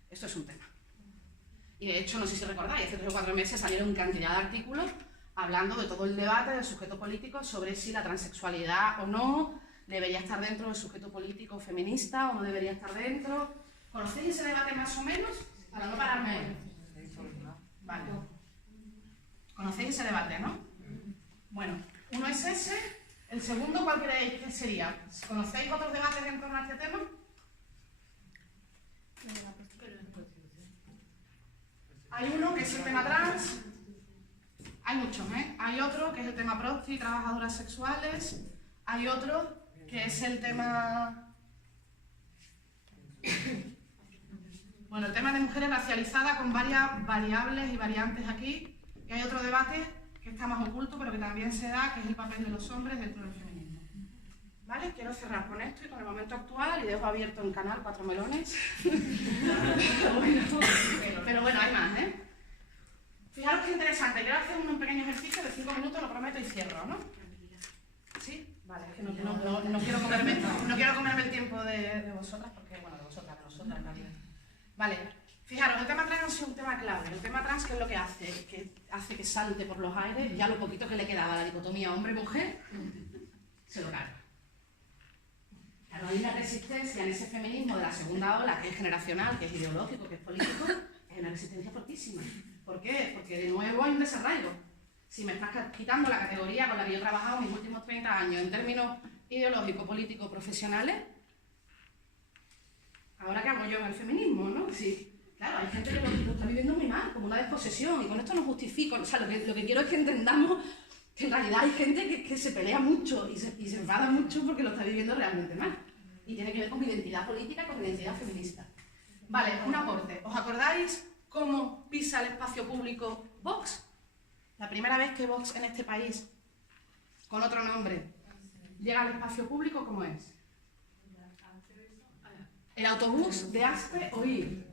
Esto es un tema. Y de hecho, no sé si recordáis, hace 3 o 4 meses salieron cantidad de artículos hablando de todo el debate del sujeto político sobre si la transexualidad o no debería estar dentro del sujeto político feminista o no debería estar dentro. ¿Conocéis ese debate más o menos? Para no pararme. Vale. ¿Conocéis ese debate, no? Bueno, uno es ese. El segundo, ¿cuál creéis que sería? ¿Conocéis otros debates en torno a este tema? Hay uno que es el tema trans. Hay muchos, ¿eh? Hay otro que es el tema prosti, trabajadoras sexuales. Hay otro que es el tema... Bueno, el tema de mujeres racializadas con varias variables y variantes aquí. Y hay otro debate que está más oculto, pero que también se da, que es el papel de los hombres dentro del feminismo. ¿Vale? Quiero cerrar con esto y con el momento actual y dejo abierto en canal 4 melones. Pero bueno, hay más, ¿eh? Fijaros qué interesante. Quiero hacer un pequeño ejercicio de 5 minutos, lo prometo, y cierro, ¿no? ¿Sí? Vale, es que no quiero comerme el tiempo de vosotras, porque, bueno, de nosotras en realidad. Vale, fijaros, el tema trans es un tema clave. El tema trans, ¿qué es lo que hace? Que hace que salte por los aires, ya lo poquito que le quedaba a la dicotomía hombre-mujer, se lo carga. Claro, hay una resistencia en ese feminismo de la segunda ola, que es generacional, que es ideológico, que es político, es una resistencia fortísima. ¿Por qué? Porque de nuevo hay un desarraigo. Si me estás quitando la categoría con la que yo he trabajado mis últimos 30 años en términos ideológicos, políticos, profesionales, ¿ahora qué hago yo en el feminismo, no? Sí. Claro, hay gente que lo está viviendo muy mal, como una desposesión, y con esto no justifico. O sea, lo que quiero es que entendamos que en realidad hay gente que se pelea mucho y se enfada mucho porque lo está viviendo realmente mal. Y tiene que ver con mi identidad política y con mi identidad feminista. Vale, un aporte. ¿Os acordáis cómo pisa el espacio público Vox? La primera vez que Vox en este país, con otro nombre, llega al espacio público, ¿cómo es? El autobús de Hazte Oír.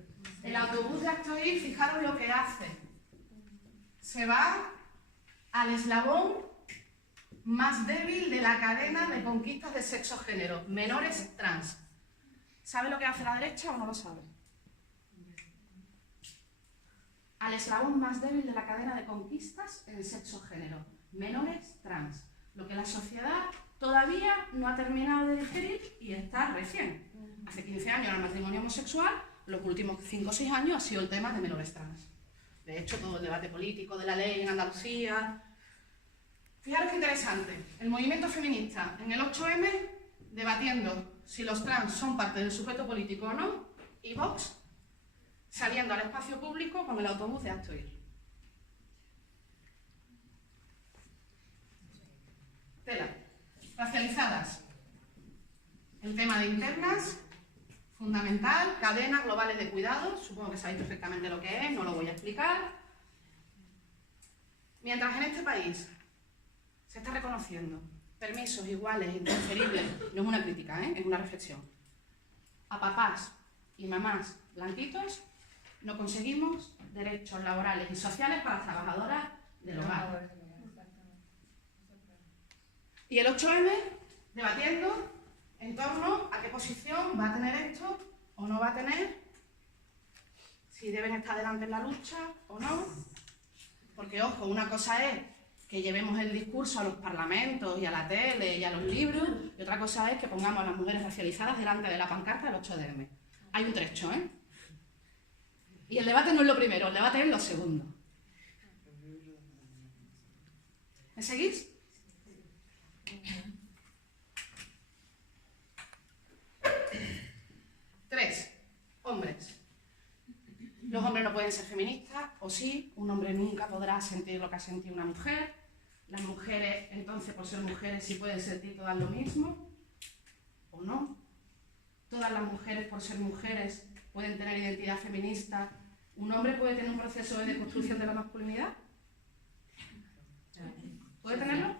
El autobús de Hazte Oír, fijaros lo que hace. Se va al eslabón más débil de la cadena de conquistas de sexo-género, menores trans. ¿Sabe lo que hace la derecha o no lo sabe? Al eslabón más débil de la cadena de conquistas en sexo-género, menores trans. Lo que la sociedad todavía no ha terminado de digerir y está recién. Hace 15 años era el matrimonio homosexual, los últimos 5 o 6 años ha sido el tema de menores trans. De hecho, todo el debate político de la ley en Andalucía. Fijaros qué interesante. El movimiento feminista en el 8M debatiendo si los trans son parte del sujeto político o no, y Vox saliendo al espacio público con el autobús de Hazte Oír. Tela. Racializadas. El tema de internas, fundamental, cadenas globales de cuidados, supongo que sabéis perfectamente lo que es, no lo voy a explicar. Mientras en este país se está reconociendo permisos iguales, intransferibles, no es una crítica, es una reflexión, a papás y mamás blanquitos, no conseguimos derechos laborales y sociales para las trabajadoras del hogar. Y el 8M debatiendo en torno a qué posición va a tener esto o no va a tener, si deben estar adelante en la lucha o no. Porque, ojo, una cosa es que llevemos el discurso a los parlamentos y a la tele y a los libros, y otra cosa es que pongamos a las mujeres racializadas delante de la pancarta del 8M. Hay un trecho, ¿eh? Y el debate no es lo primero, el debate es lo segundo. ¿Me seguís? Tres. Hombres. Los hombres no pueden ser feministas, o sí, un hombre nunca podrá sentir lo que ha sentido una mujer. Las mujeres, entonces, por ser mujeres, sí pueden sentir todas lo mismo, o no. Todas las mujeres, por ser mujeres, pueden tener identidad feminista. ¿Un hombre puede tener un proceso de deconstrucción de la masculinidad? ¿Puede tenerlo?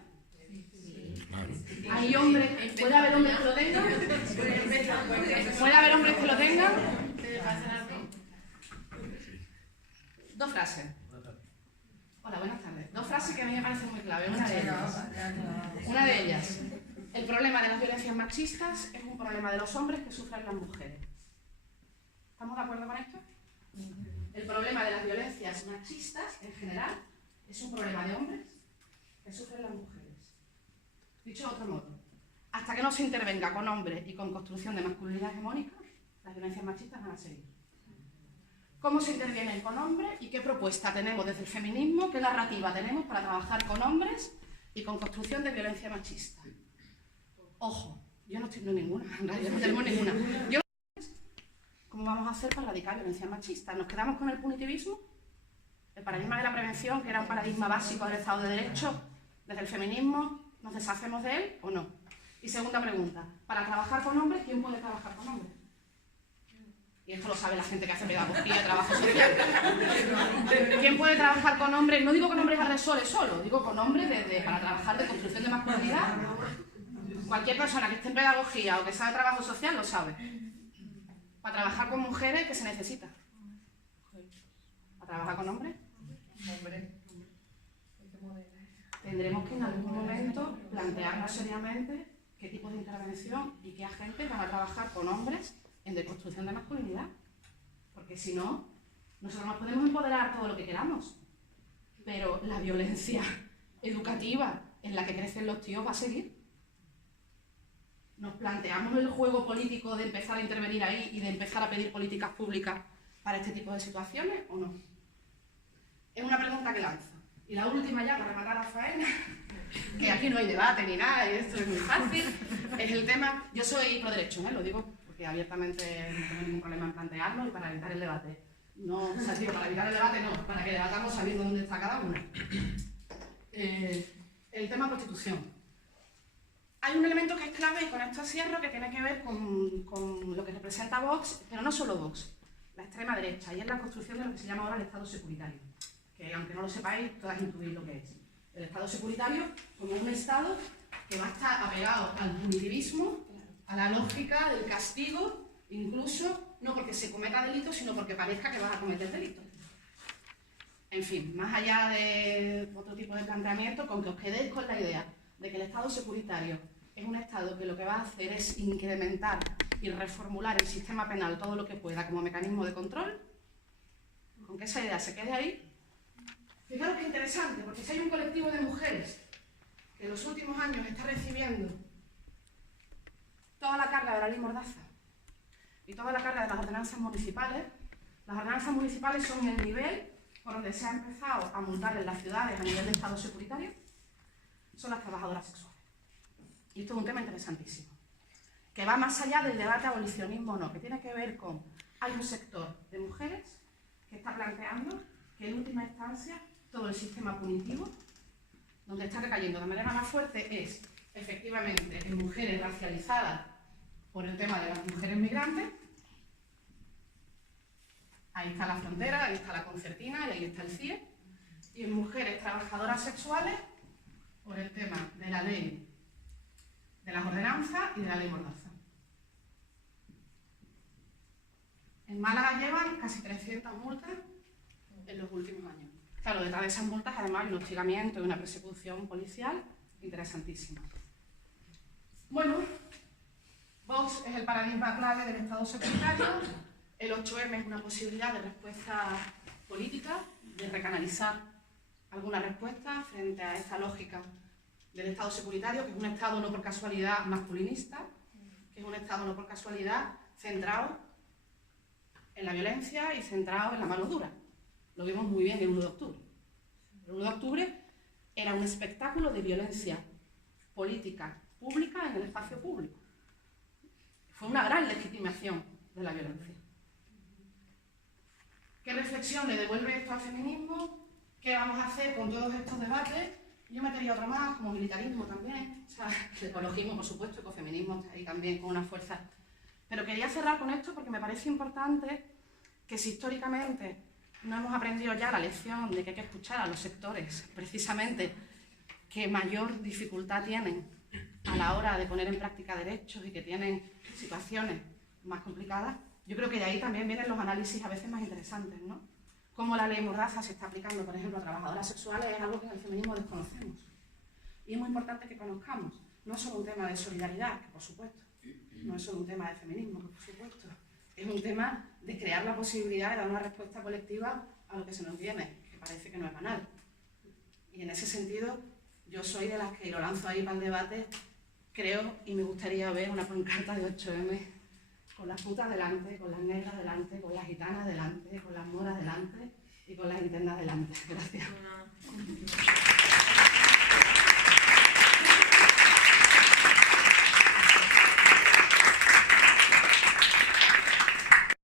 ¿Hay hombres? ¿Puede haber hombres que lo tengan? ¿Puede haber hombres que lo tengan? Dos frases. Hola, buenas tardes. Dos frases que a mí me parecen muy clave. Una de ellas. El problema de las violencias machistas es un problema de los hombres que sufren las mujeres. ¿Estamos de acuerdo con esto? El problema de las violencias machistas, en general, es un problema de hombres que sufren las mujeres. Dicho de otro modo, hasta que no se intervenga con hombres y con construcción de masculinidad hegemónica, las violencias machistas van a seguir. cómo se interviene con hombres y qué propuesta tenemos desde el feminismo, qué narrativa tenemos para trabajar con hombres y con construcción de violencia machista. Ojo, yo no estoy en ninguna, en realidad no tenemos ninguna. ¿Cómo vamos a hacer para erradicar violencia machista? ¿Nos quedamos con el punitivismo? ¿El paradigma de la prevención, que era un paradigma básico del Estado de Derecho, desde el feminismo, nos deshacemos de él o no? Y segunda pregunta, para trabajar con hombres, ¿quién puede trabajar con hombres? Y esto lo sabe la gente que hace pedagogía y trabajo social. ¿Quién puede trabajar con hombres? No digo con hombres agresores solo, digo con hombres para trabajar de construcción de masculinidad. Cualquier persona que esté en pedagogía o que sabe trabajo social lo sabe. Para trabajar con mujeres, ¿qué se necesita? ¿Para trabajar con hombres? Tendremos que en algún momento plantearnos seriamente qué tipo de intervención y qué agentes van a trabajar con hombres en deconstrucción de masculinidad. Porque si no, nosotros nos podemos empoderar todo lo que queramos, pero la violencia educativa en la que crecen los tíos va a seguir. ¿Nos planteamos el juego político de empezar a intervenir ahí y de empezar a pedir políticas públicas para este tipo de situaciones o no? Es una pregunta que lanzo. Y la última ya, para rematar la faena, que aquí no hay debate ni nada, y esto es muy fácil, es el tema... Yo soy pro derecho, lo digo porque abiertamente no tengo ningún problema en plantearlo y para evitar el debate. No, o sea, digo, para evitar el debate no, para que debatamos sabiendo dónde está cada uno. El tema prostitución. Hay un elemento que es clave, y con esto cierro, que tiene que ver con lo que representa Vox, pero no solo Vox, la extrema derecha, y es la construcción de lo que se llama ahora el Estado securitario, que aunque no lo sepáis, todas intuís lo que es. El Estado securitario como un Estado que va a estar apegado al punitivismo, a la lógica del castigo, incluso no porque se cometa delito, sino porque parezca que vas a cometer delito. En fin, más allá de otro tipo de planteamiento, con que os quedéis con la idea de que el Estado securitario es un Estado que lo que va a hacer es incrementar y reformular el sistema penal todo lo que pueda como mecanismo de control, con que esa idea se quede ahí. Fijaros qué interesante, porque si hay un colectivo de mujeres que en los últimos años está recibiendo toda la carga de la ley Mordaza y toda la carga de las ordenanzas municipales son el nivel por donde se ha empezado a montar en las ciudades a nivel de Estado securitario, son las trabajadoras sexuales. Y esto es un tema interesantísimo, que va más allá del debate abolicionismo o no, que tiene que ver con, hay un sector de mujeres que está planteando que en última instancia todo el sistema punitivo, donde está recayendo de manera más fuerte es, efectivamente, en mujeres racializadas por el tema de las mujeres migrantes. Ahí está la frontera, ahí está la concertina y ahí está el CIE. Y en mujeres trabajadoras sexuales por el tema de la ley, de las ordenanzas y de la ley Mordaza. En Málaga llevan casi 300 multas en los últimos años. Claro, detrás de esas multas además hay un hostigamiento y una persecución policial interesantísima. Bueno, Vox es el paradigma clave del Estado securitario. El 8M es una posibilidad de respuesta política, de recanalizar alguna respuesta frente a esta lógica del Estado securitario, que es un Estado no por casualidad masculinista, que es un Estado no por casualidad centrado en la violencia y centrado en la mano dura. Lo vimos muy bien el 1 de octubre. El 1 de octubre era un espectáculo de violencia política pública en el espacio público. Fue una gran legitimación de la violencia. ¿Qué reflexión le devuelve esto al feminismo? ¿Qué vamos a hacer con todos estos debates? Yo metería otro más, como militarismo también, o sea, el ecologismo, por supuesto, ecofeminismo está ahí también con una fuerza. Pero quería cerrar con esto porque me parece importante que si históricamente no hemos aprendido ya la lección de que hay que escuchar a los sectores, precisamente, que mayor dificultad tienen a la hora de poner en práctica derechos y que tienen situaciones más complicadas, yo creo que de ahí también vienen los análisis a veces más interesantes, ¿no? Cómo la ley Mordaza se está aplicando, por ejemplo, a trabajadoras sexuales es algo que en el feminismo desconocemos. Y es muy importante que conozcamos. No es solo un tema de solidaridad, que por supuesto, no es solo un tema de feminismo, que por supuesto, es un tema de crear la posibilidad de dar una respuesta colectiva a lo que se nos viene, que parece que no es banal. Y en ese sentido, yo soy de las que, y lo lanzo ahí para el debate, creo y me gustaría ver una pancarta de 8M con la las putas delante, con las negras delante, con las gitanas delante, con las moras delante y con las intendas delante. Gracias.